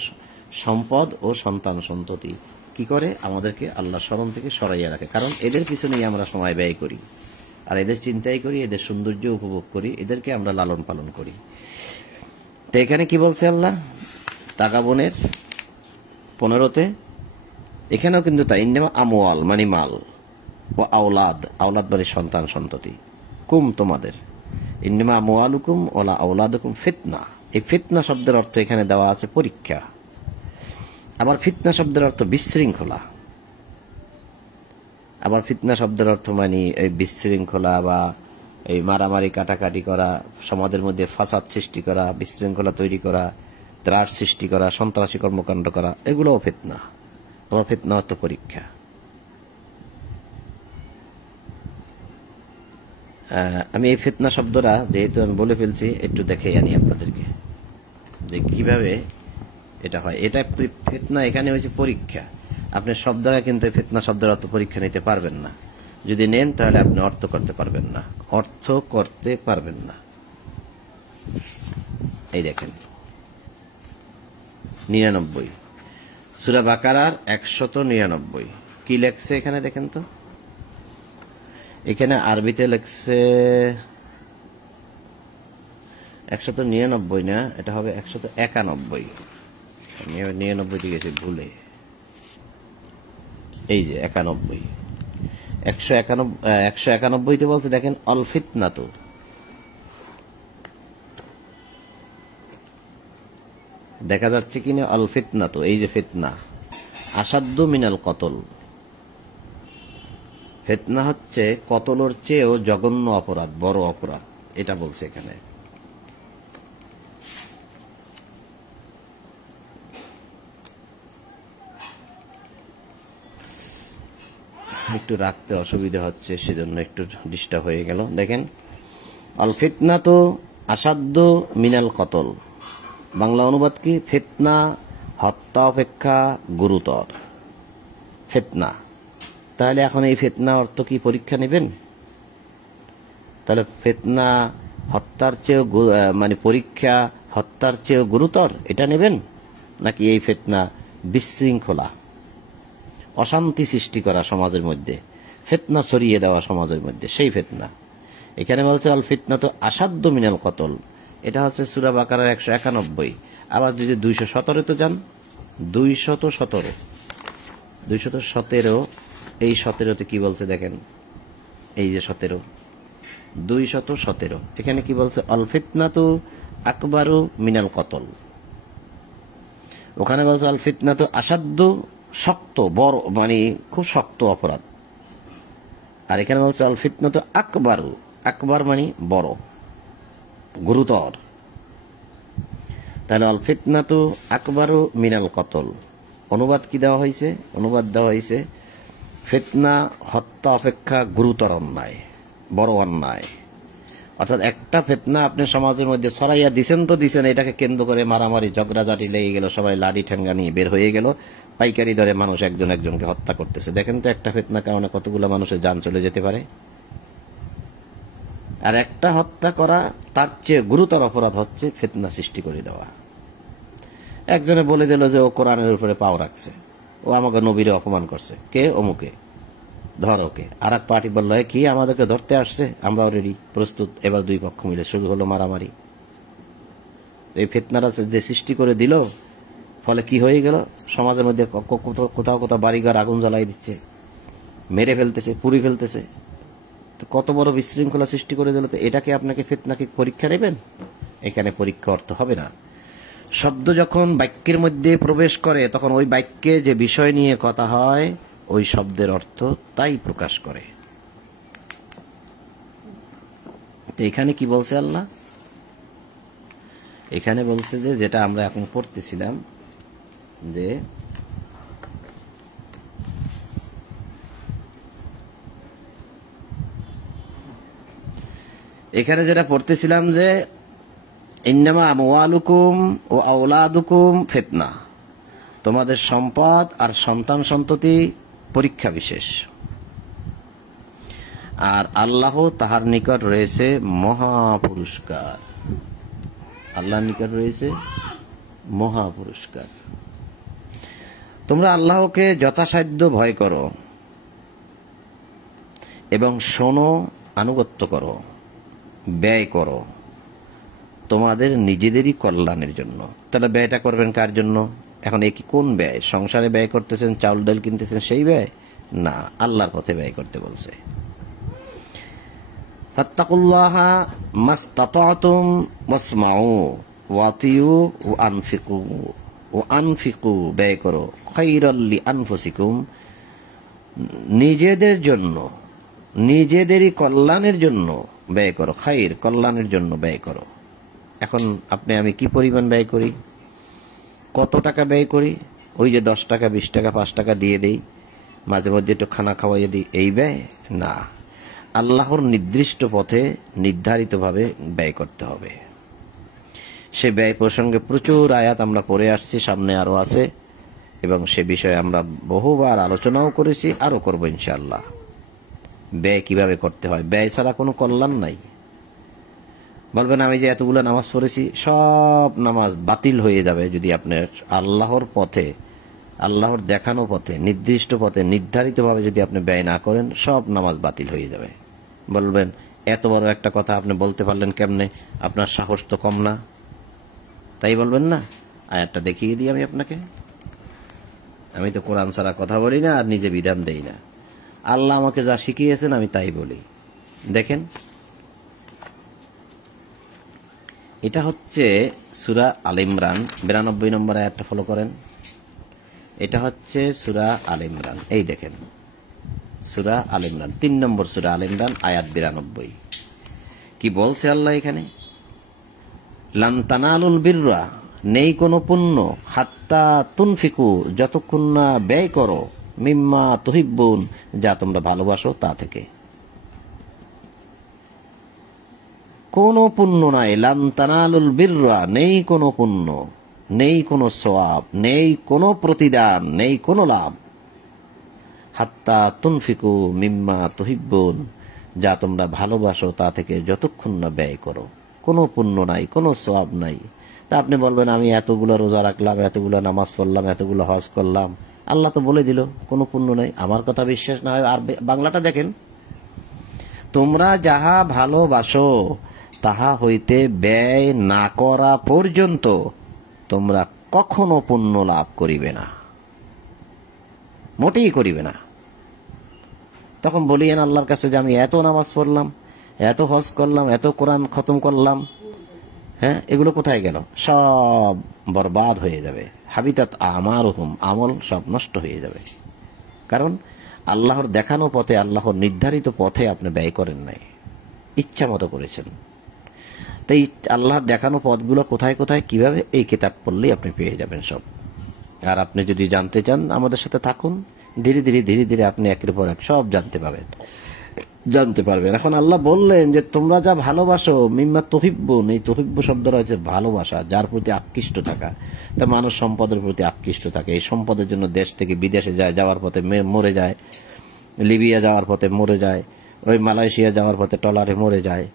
সম্পদ ও সন্তান সন্ততি কি করে আমাদেরকে আল্লাহ স্মরণ থেকে সরাইয়া রাখে, কারণ এদের পিছনেই আমরা সময় ব্যয় করি, আর এদের চিন্তাই করি, এদের সৌন্দর্য উপভোগ করি, এদেরকে আমরা লালন পালন করি। তো এখানে কি বলছে আল্লাহ তাকাবনের 15-তে, এখানেও কিন্তু তাই, ইন্নামা আমওয়াল মানে মাল, ও আওলাদ, আওলাদ মানে সন্তান সন্ততি, কুম তোমাদের, ইন্নামা আমওয়ালুকুম ওয়ালা আওলাদুকুম ফিতনা, এই ফিতনা শব্দের অর্থ এখানে দেওয়া আছে পরীক্ষা, আবার ফিতনা শব্দের অর্থ বিশৃঙ্খলা, আবার ফিতনা শব্দের অর্থ মানে এই বিশৃঙ্খলা বা এই মারামারি কাটাকাটি করা, সমাজের মধ্যে ফাসাদ সৃষ্টি করা, বিশৃঙ্খলা তৈরি করা, ত্রাস সৃষ্টি করা, সন্ত্রাসী কর্মকাণ্ড করা, এগুলোও ফিতনা। আবার ফিতনা অর্থ পরীক্ষা। আমি এই ফিতনা শব্দটা যেহেতু আমি বলে ফেলছি, একটু দেখে আনি আপনাদেরকে যে কিভাবে এটা হয়। এটা ফিতনা এখানে হয়েছে পরীক্ষা। আপনি সব দ্বারা কিন্তু ফিতনা শব্দের অর্থ পরীক্ষা নিতে পারবেন না, যদি নেন তাহলে আপনি অর্থ করতে পারবেন না, অর্থ করতে পারবেন না। এই দেখেন 99 সূরা বাকারার 199 কি লেখছে এখানে দেখেন তো। এখানে আরবিতে লেখছে 199 না, এটা হবে 191। 99 গেছে ভুলে, এই যে 91, 191তে বলছে দেখেন অল ফিতনা, তো দেখা যাচ্ছে কিনা অল ফিতনা, তো এই যে ফিতনা, আসাদ্দু মিনাল কতল, ফিতনা হচ্ছে কতলের চেয়েও জঘন্য অপরাধ, বড় অপরাধ, এটা বলছে এখানে। একটু রাখতে অসুবিধা হচ্ছে, সেজন্য একটু ডিস্টার্ব হয়ে গেল। দেখেন আল ফিতনা তো আসাদ্দ মিনাল কতল, বাংলা অনুবাদ কি, ফিতনা হত্যা অপেক্ষা গুরুতর। ফিতনা, তাহলে এখন এই ফিতনা অর্থ কি পরীক্ষা নেবেন? তাহলে ফিতনা হত্যার চেয়েও মানে পরীক্ষা হত্যার চেয়েও গুরুতর, এটা নেবেন, নাকি এই ফিতনা বিশৃঙ্খলা অশান্তি সৃষ্টি করা সমাজের মধ্যে, ফিতনা ছড়িয়ে দেওয়া সমাজের মধ্যে, সেই ফিতনা। এখানে বলছে আল ফিতনা তো আসাদ্দ মিনাল কতল, এটা হচ্ছে সূরা বাকারার 191। আবার যদি 217 যান, 217 এই 17তে কি বলছে দেখেন, এই যে 217 এখানে কি বলছে, আল ফিতনা তো আকবারু মিনাল কতল। ওখানে বলছে আল ফিতনা তো আসাদ্দ, শক্ত, বড় মানে খুব শক্ত অপরাধ। আর এখানে বলছে আল ফিতনা তো আকবারু, আকবার মানে বড়, গুরুতর। তাহলে আল ফিতনা তো আকবারু মিনাল কতল, অনুবাদ কি দেওয়া হয়েছে? অনুবাদ দেওয়া হয়েছে ফিতনা হত্যা অপেক্ষা গুরুতর অন্যায়, বড় অন্যায়। অর্থাৎ একটা ফিতনা আপনি সমাজের মধ্যে ছড়াইয়া দিছেন তো দিছেন, এটাকে কেন্দ্র করে মারামারি ঝগড়াঝাটি লেগে গেল, সবাই লাঠি ঠেঙ্গা নিয়ে বের হয়ে গেল, পাইকারি দরে মানুষ একজন একজনকে হত্যা করতেছে। দেখেন তো একটা ফিতনার কারণে কতগুলো মানুষের জান চলে যেতে পারে। আর একটা হত্যা করা তার চেয়ে গুরুতর অপরাধ হচ্ছে ফিতনা সৃষ্টি করে দেওয়া। একজনে বলে দিল যে ও কোরআনের উপরে পাও রাখছে, ও আমাকে নবীরে অপমান করছে, কে? অমুকে, ধর ওকে। আর এক পার্টি বলল কি আমাদেরকে ধরতে আসছে, আমরা অলরেডি প্রস্তুত। এবার দুই পক্ষ মিলে শুরু হলো মারামারি। এই ফিতনাটা যে সৃষ্টি করে দিল, ফলে কি হয়ে গেল, সমাজের মধ্যে কোথাও কোথাও বাড়িঘর আগুন জ্বালাই দিচ্ছে, মেরে ফেলতেছে, পুড়ি ফেলতেছে। তো কত বড় বিশৃঙ্খলা সৃষ্টি করে দিল। তো এটাকে আপনাকে ফিতনাকে পরীক্ষা নেবেন? এখানে পরীক্ষা অর্থ হবে না। শব্দ যখন বাক্যের মধ্যে প্রবেশ করে, তখন ওই বাক্যে যে বিষয় নিয়ে কথা হয়, ওই শব্দের অর্থ তাই প্রকাশ করে। তো এখানে কি বলছে আল্লাহ? এখানে বলছে যে যেটা আমরা এখন পড়তেছিলাম, যে এখানে যেটা পড়তেছিলাম যে ইন্নামা আমওয়ালুকুম ও আওলাদুকুম ফিতনা, তোমাদের সম্পদ আর সন্তান সন্ততি পরীক্ষা বিশেষ, আর আল্লাহ তাহার নিকট রয়েছে মহা পুরস্কার। আল্লাহর নিকট রয়েছে মহা পুরস্কার। তোমরা আল্লাহকে যথাসাধ্য ভয় করো এবং শোনো, আনুগত্য করো, ব্যয় করো তোমাদের নিজেদেরই কল্যাণের জন্য। তাহলে ব্যয়টা করবেন কার জন্য? এখন এ কি কোন ব্যয়? সংসারে ব্যয় করতেছেন, চাউল ডাল কিনতেছেন, সেই ব্যয় না, আল্লাহর পথে ব্যয় করতে বলছে। ফাত্তাকুল্লাহা মাসতাতাতুম ওয়াসমাউ ওয়াতিউ ওয়া আনফিকু, ব্যয় করো, খায়রাল লিআনফুসিকুম, নিজেদের জন্য, নিজেদেরই কল্যাণের জন্য ব্যয় করো, খায়র, কল্যাণের জন্য ব্যয় করো। এখন আপনি আমি কি পরিমাণ ব্যয় করি, কত টাকা ব্যয় করি? ওই যে 10 টাকা 20 টাকা 5 টাকা দিয়ে দেই, মাঝে মধ্যে একটু খানা খাওয়াইয়ে দিই, এই ব্যয় না। আল্লাহর নির্দিষ্ট পথে নির্ধারিতভাবে ব্যয় করতে হবে। সে ব্যয় প্রসঙ্গে প্রচুর আয়াত আমরা পড়ে আসছি, সামনে আরো আছে, এবং সে বিষয়ে আমরা বহুবার আলোচনাও করেছি, আরো করব ইনশাআল্লাহ। ব্যয় কিভাবে করতে হয়, ব্যয় ছাড়া কোনো কল্যাণ নাই। বলবেন আমি যে এতগুলো নামাজ পড়েছি, সব নামাজ বাতিল হয়ে যাবে যদি আপনি আল্লাহর পথে, আল্লাহর দেখানো পথে, নির্দিষ্ট পথে, নির্ধারিতভাবে যদি আপনি ব্যয় না করেন, সব নামাজ বাতিল হয়ে যাবে। বলবেন এত বড় একটা কথা আপনি বলতে পারলেন কেমনে? আপনার সাহস তো কম না, তাই বলবেন না? আয়াতটা দেখিয়ে দিই আমি আপনাকে। আমি তো কোরআন ছাড়া কথা বলি না, আর নিজে বিধান দেই না। আল্লাহ আমাকে যা শিখিয়েছেন আমি তাই বলি। দেখেন, এটা হচ্ছে সূরা আল ইমরান 92 নম্বর আয়াতটা ফলো করেন। এটা হচ্ছে সূরা আল ইমরান, এই দেখেন সূরা আল ইমরান 3 নম্বর সূরা আল ইমরান আয়াত 92। কি বলছে আল্লাহ এখানে? লান তানালুল বিররা, নেই কোনো পুণ্য, হাত্তা তুনফিকু, যতক্ষণ না ব্যয় করো, মিম্মা তুহিব্বুন, যা তোমরা ভালোবাসো তা থেকে। কোনো পুণ্য নাই, লান তানালুল বিররা, নেই কোনো পুণ্য, নেই কোনো সওয়াব, নেই কোনো প্রতিদান, নেই কোনো লাভ, হাত্তা তুনফিকু মিম্মা তুহিব্বুন, যা তোমরা ভালোবাসো তা থেকে যতক্ষণ না ব্যয় করো। কোনো পুণ্য নাই, কোনো সওয়াব নাই। তা আপনি বলবেন আমি এতগুলো রোজা রাখলাম, এতগুলো নামাজ পড়লাম, এতগুলো হজ করলাম, আল্লাহ তো বলে দিল কোনো পুণ্য নাই। আমার কথা বিশ্বাস না হয় আর বাংলাটা দেখেন, তোমরা যাহা ভালোবাসো তাহা হইতে ব্যয় না করা পর্যন্ত তোমরা কখনো পুণ্য লাভ করিবে না, মোটেই করিবে না। তখন বলিয়েন আল্লাহর কাছে যে আমি এত নামাজ পড়লাম, এত হজ করলাম, এত কোরআন খতম করলাম, হ্যাঁ, এগুলো কোথায় গেল? সব বরবাদ হয়ে যাবে। হাবিতাত আমারুহুম, আমল সব নষ্ট হয়ে যাবে। কারণ আল্লাহর দেখানো পথে, আল্লাহর নির্ধারিত পথে আপনি ব্যয় করেন নাই, ইচ্ছা মতো করেছেন। তাই আল্লাহর দেখানো পথগুলো কোথায় কোথায় কিভাবে, এই কিতাব পড়লেই আপনি পেয়ে যাবেন সব। আর আপনি যদি জানতে চান আমাদের সাথে থাকুন, ধীরে ধীরে ধীরে ধীরে আপনি একের পর এক সব জানতে পারবেন। এখন আল্লাহ বললেন যে তোমরা যা ভালোবাসো, মিম্মা তুহিব্বুন, এই তুহিব্বু শব্দটা হচ্ছে ভালোবাসা, যার প্রতি আকৃষ্ট থাকা। তা মানুষ সম্পদের প্রতি আকৃষ্ট থাকে, এই সম্পদের জন্য দেশ থেকে বিদেশে যায়, যাওয়ার পথে মরে যায়, লিবিয়া যাওয়ার পথে মরে যায়, ওই মালয়েশিয়া যাওয়ার পথে ট্রলারে মরে যায়,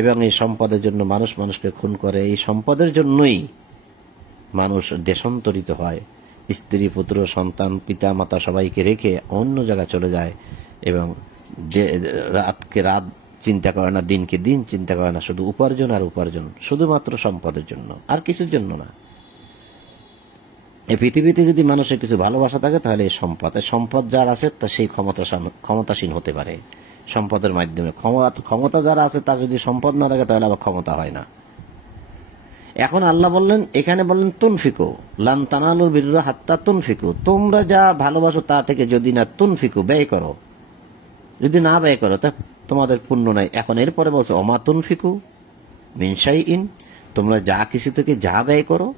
এবং এই সম্পদের জন্য মানুষ মানুষকে খুন করে। এই সম্পদের জন্যই মানুষ দেশান্তরিত হয়, স্ত্রী পুত্র সন্তান পিতা মাতা সবাইকে রেখে অন্য জায়গায় চলে যায়, এবং রাতকে রাত চিন্তা করে না, দিনকে দিন চিন্তা করে না, শুধু উপার্জন আর উপার্জন, শুধুমাত্র সম্পদের জন্য, আর কিছুর জন্য না। এই পৃথিবীতে যদি মানুষের কিছু ভালোবাসা থাকে তাহলে এই সম্পদ যার আছে তা সেই ক্ষমতাসীন হতে পারে সম্পদের মাধ্যমে। ক্ষমতা যারা আছে তার যদি সম্পদ না থাকে তাহলে আবার ক্ষমতা হয় না। এখন আল্লাহ বললেন, এখানে বললেন তুনফিকু, লান তানালুল বিররা হাত্তা তুনফিকু, তোমরা যা ভালোবাসো তা থেকে যদি না তুনফিকু, ব্যয় করো, যদি না ব্যয় করো তা তোমাদের পুণ্য নাই। এখন এরপরে বলছো ওমা তুনফিকু মিন শাইইন, তোমরা যা কিছু থেকে যা ব্যয় করো,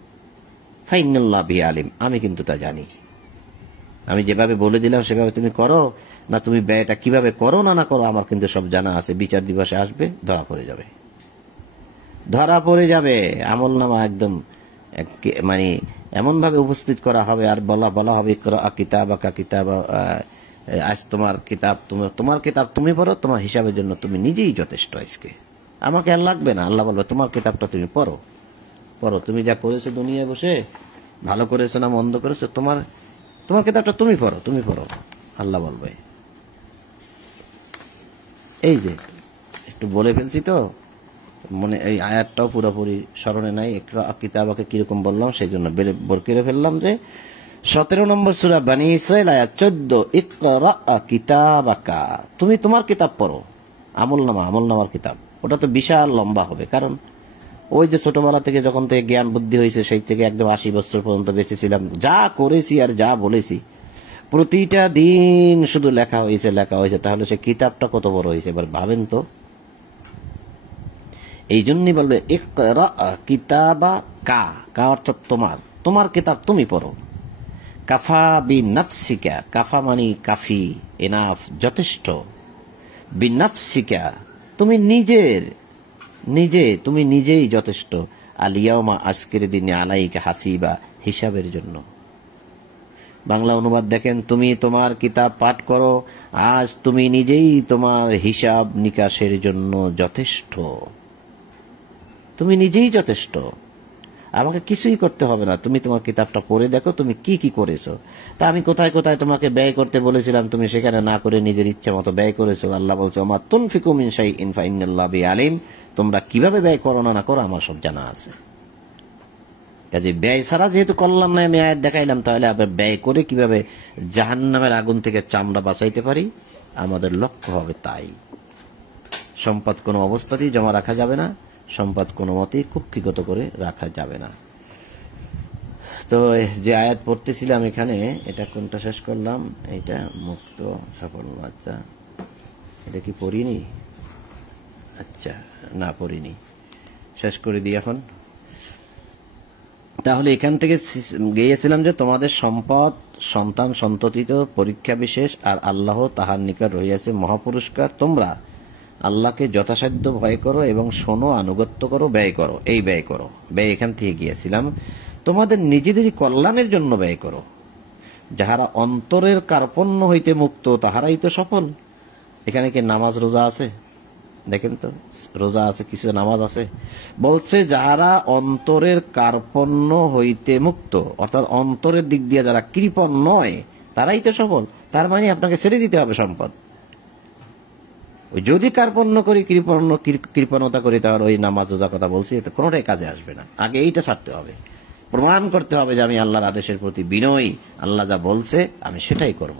ফাইনাল্লাহ বি আলিম, আমি কিন্তু তা জানি। আমি যেভাবে বলে দিলাম সেভাবে তুমি করো না, তুমি ব্যয়টা কিভাবে করো না করো, আমার কিন্তু সব জানা আছে। বিচার দিবসে আসবে, ধরা পড়ে যাবে। ধরা পড়ে যাবে। আমল নামা একদম মানে এমন ভাবে উপস্থিত করা হবে আর বলা হবে আজ তোমার কিতাব তুমি পড়ো, তোমার হিসাবের জন্য তুমি নিজেই যথেষ্ট। আজকে আমাকে আর লাগবে না। আল্লাহ বলবে তোমার কিতাবটা তুমি পড়ো। তুমি যা করেছো দুনিয়ায় বসে, ভালো করেছো না মন্দ করেছো, তোমার কিতাবটা তুমি পড়ো। আল্লাহ বলবে। এই যে একটু বলে ফেলছি তো, মনে এই আয়াতটাও পুরোপুরি স্মরণে নাই। ইকরা কিতাবাকে কিরকম বললাম সেই জন্য বরকেরে ফেললাম যে 17 নম্বর সূরা বনী ইসরাইল আয়াত 14, ইকরা কিতাবাকা, তুমি তোমার কিতাব পড়ো। আমলনামার কিতাব ওটা তো বিশাল লম্বা হবে, কারণ ওই যে ছোটবেলা থেকে যখন থেকে জ্ঞান বুদ্ধি হয়েছে সেই থেকে একদম 80 বছর পর্যন্ত বেঁচে ছিলাম, যা করেছি আর যা বলেছি প্রতিটা দিন শুধু লেখা হয়েছে। তাহলে সে কিতাবটা কত বড় হয়েছে এবার ভাবেন তো। এই জন্যই বলবে ইকরা কিতাবাকা অর্থাৎ তোমার কিতাব তুমি পড়ো। কাফা বিনাফসিকা, কাফা মানে কাফি, এনাফ যথেষ্ট। বিনাফসিকা তুমি নিজেই যথেষ্ট। আলিয়াউমা আজকের দিনে আলাইকা হাসিবা হিসাবের জন্য। বাংলা অনুবাদ দেখেন, তুমি তোমার কিতাব পাঠ করো, আজ তুমি নিজেই তোমার হিসাব নিকাশের জন্য যথেষ্ট। তুমি নিজেই যথেষ্ট, আমাকে কিছুই করতে হবে না। তুমি তোমার কিতাবটা পড়ে দেখো তুমি কি করেছো। তা আমি কোথায় কোথায় তোমাকে ব্যয় করতে বলেছিলাম, তুমি সেখানে না করে নিজের ইচ্ছা মতো ব্যয় করেছো। আল্লাহ বলছে ওমা তুনফিকু মিন শাইইন ফাইন্নাল্লাহু বিআলিম, তোমরা কিভাবে ব্যয় করো না করো আমার সব জানা আছে। কাজে ব্যয় ছাড়া যেহেতু করলাম না, আমি আয়াত দেখাইলাম, তাহলে আবার ব্যয় করে কিভাবে জাহান্নামের আগুন থেকে চামড়া বাঁচাইতে পারি আমাদের লক্ষ্য হবে তাই। সম্পদ কোনো অবস্থাতেই জমা রাখা যাবে না, সম্পদ কোনো মতেই কুক্ষিগত করে রাখা যাবে না। তো যে আয়াত পড়তেছিলাম এখানে, এটা কোনটা শেষ করলাম, এটা মুক্ত সফল। আচ্ছা এটা কি পড়িনি? আচ্ছা না পড়িনি, শেষ করে দিই এখন। তাহলে এখান থেকে গিয়েছিলাম যে তোমাদের সম্পদ সন্তান সন্ততিত পরীক্ষা বিশেষ, আর আল্লাহ তাহার নিকট রহিয়াছে মহাপুরস্কার। তোমরা আল্লাহকে যথাসাধ্য ভয় করো এবং শোনো, আনুগত্য করো, ব্যয় করো। এই ব্যয় করো, ব্যয় এখান থেকে গিয়েছিলাম তোমাদের নিজেদেরই কল্যাণের জন্য ব্যয় করো। যাহারা অন্তরের কার্পণ্য হইতে মুক্ত তাহারাই তো সফল। এখানে কি নামাজ রোজা আছে? দেখেন তো, রোজা আছে, কিছু নামাজ আছে। বলছে যাহারা অন্তরের কার্পণ্য হইতে মুক্ত, অর্থাৎ অন্তরের দিক দিয়ে যারা কৃপণ নয় তারাই তো সফল। তার মানে আপনাকে ছেড়ে দিতে হবে সম্পদ। যদি কার্পণ্য করি, কৃপণতা করি, তাহলে ওই নামাজ রোজা কথা বলছি এতে কোনোটাই কাজে আসবে না। আগে এইটা ছাড়তে হবে, প্রমাণ করতে হবে যে আমি আল্লাহর আদেশের প্রতি বিনয়ী, আল্লাহ যা বলছে আমি সেটাই করব।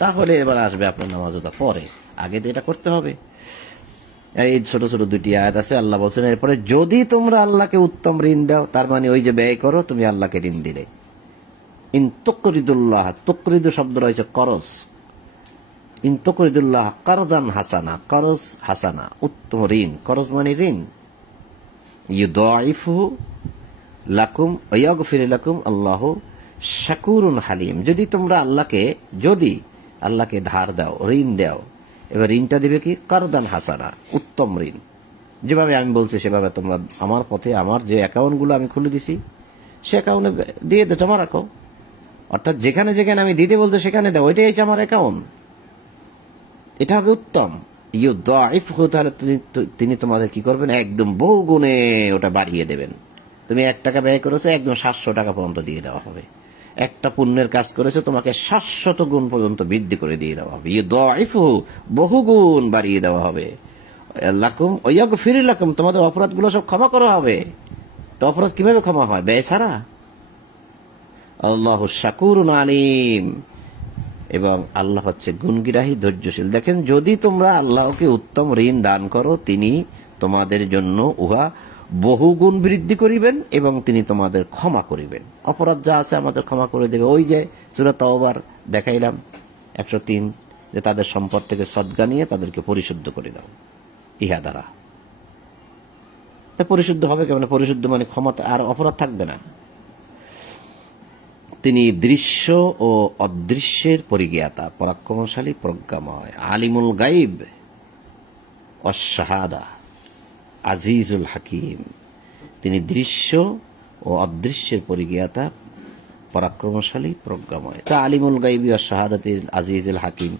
তাহলে এবার আসবে আপনার নামাজ রোজা পরে, আগে তো এটা করতে হবে। এই ছোট ছোট দুটি আয়াত আছে। আল্লাহ বলছেন এরপরে যদি তোমরা আল্লাহকে উত্তম ঋণ দাও, তার মানে ওই যে ব্যয় করো, তুমি আল্লাহকে ঋণ দিলে। ইন তুকরিদুল্লাহ, তুকরিদু শব্দ রয়েছে করজ। ইন তুকরিদুল্লাহ করজান হাসানা, করজ হাসানা উত্তম ঋণ, করজ মানে ঋণ। ইউদাইফু লাকুম ওয়া ইয়াগফির লাকুম আল্লাহু শাকুরুন হালিম। যদি তোমরা আল্লাহকে ধার দাও, ঋণ দাও, এবার ঋণটা দিবে কি? করদান হাসানা, উত্তম ঋণ। যেভাবে আমি বলছি সেভাবে তোমরা আমার পথে, আমার যে অ্যাকাউন্টগুলো আমি খুলে দিছি সে অ্যাকাউন্টে দিয়ে জমা রাখো। অর্থাৎ যেখানে যেখানে আমি দিতে বলতে সেখানে দাও, ওইটাই হচ্ছে আমার অ্যাকাউন্ট। এটা হবে উত্তম। ইউদাইফহু, তাহলে তিনি তোমাদের কি করবেন? একদম বহু গুণে ওটা বাড়িয়ে দেবেন। তুমি 1 টাকা ব্যয় করেছো, একদম 700 টাকা পর্যন্ত দিয়ে দেওয়া হবে। একটা পুণ্যের কাজ করেছে, তোমাকে 700 গুণ পর্যন্ত বৃদ্ধি করে দিয়ে দেওয়া হবে। ইউদাইফহু, বহু গুণ বাড়িয়ে দেওয়া হবে। লাকুম ওয়া ইয়াগফির লাকুম, তোমাদের অপরাধগুলো সব ক্ষমা করা হবে। তো অপরাধ কিভাবে ক্ষমা হয়? ব্যয় ছাড়া। আল্লাহু শাকুরুন আলিম, এবং আল্লাহ হচ্ছে গুণগ্রাহী, ধৈর্যশীল। দেখেন, যদি তোমরা আল্লাহকে উত্তম ঋণ দান করো, তিনি তোমাদের জন্য উহা বহুগুণ বৃদ্ধি করিবেন এবং তিনি তোমাদের ক্ষমা করিবেন। অপরাধ যা আছে আমাদের ক্ষমা করে দেবে। ওই যে সূরা তাওবার দেখাইলাম 103, যে তাদের সম্পদ থেকে সদকা নিয়ে তাদেরকে পরিশুদ্ধ করে দাও ইহা দ্বারা। পরিশুদ্ধ হবে কেমন? পরিশুদ্ধ মানে ক্ষমতা, আর অপরাধ থাকবে না। তিনি দৃশ্য ও অদৃশ্যের পরিজ্ঞাতা, পরাক্রমশালী, প্রজ্ঞাময়। আলিমুল গাইব অশাহাদা, আজিজুল হাকিম, তিনি দৃশ্য ও অদৃশ্যের পরিজ্ঞাতা, পরাক্রমশালী, প্রজ্ঞাময়। তা আলিমুল গাইবি ওয়াস শাহাদাতিল আজিজুল হাকিম,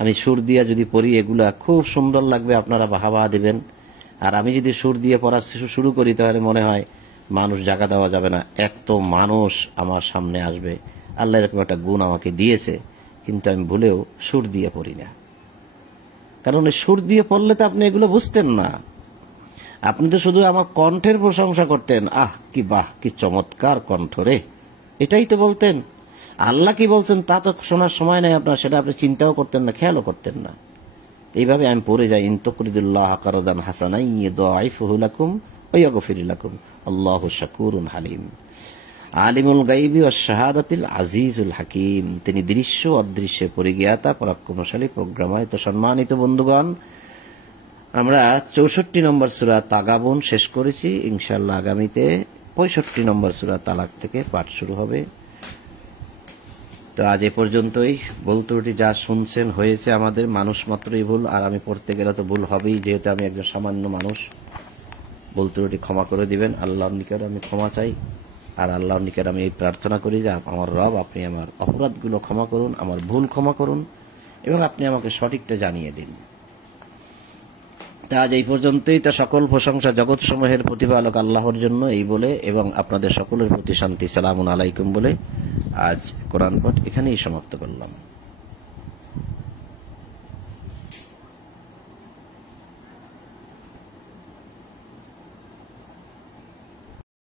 আমি সুর দিয়া যদি পড়ি এগুলা খুব সুন্দর লাগবে, আপনারা বাহাবা দিবেন। আর আমি যদি সুর দিয়ে পড়া শুরু করি তাহলে মনে হয় মানুষ জায়গা দেওয়া যাবে না, এত মানুষ আমার সামনে আসবে। আল্লাহ এরকম একটা গুণ আমাকে দিয়েছে, কিন্তু আমি ভুলেও সুর দিয়ে পড়ি না। কারণ সুর দিয়ে পড়লে তো আপনি এগুলো বুঝতেন না, আপনি তো শুধু আমার কণ্ঠের প্রশংসা করতেন, আহ কি বাহ, কি চমৎকার কণ্ঠ রে, এটাই তো বলতেন। আল্লাহ কি বলছেন তা তো শোনার সময় নাই আপনার, সেটা আপনি চিন্তাও করতেন না, খেয়ালও করতেন না। এইভাবে আমি পড়ে যাই, ইন তুকরিদুল্লাহ কারদান হাসানান ইউদাইফুহু লাকুম ওয়া ইয়াগফির লাকুম আল্লাহু শাকুরুন হালিম। আলিমুল গাইবি ওয়াস শাহাদাতিল আজিজুল হাকিম, তিনি দৃশ্য অদৃশ্যে পরিজ্ঞাতা, পরাক্রমশালী, প্রজ্ঞাময়। তো সম্মানিত বন্ধুগণ, আমরা 64 নম্বর সূরা তাগাবুন শেষ করেছি। ইনশাআল্লাহ আগামীতে 65 নম্বর সূরা তালাক থেকে পাঠ শুরু হবে। তো আজ এ পর্যন্তই। ভুল ত্রুটি যা শুনছেন হয়েছে আমাদের, মানুষ মাত্রই ভুল, আর আমি পড়তে গেলে তো ভুল হবেই, যেহেতু আমি একজন সামান্য মানুষ। ভুল ত্রুটি ক্ষমা করে দিবেন, আল্লাহর নিকট আমি ক্ষমা চাই। আর আল্লাহর নিকট আমি এই প্রার্থনা করি যে আমার রব, আপনি আমার অপরাধগুলো ক্ষমা করুন, আমার ভুল ক্ষমা করুন, এবং আপনি আমাকে সঠিকটা জানিয়ে দিন। তা আজ এই পর্যন্তই। তা সকল প্রশংসা জগৎ সমূহের প্রতিপালক আল্লাহর জন্য, এই বলে এবং আপনাদের সকলের প্রতি শান্তি সালামুন আলাইকুম বলে আজ কোরআন পাঠ এখানেই সমাপ্ত করলাম।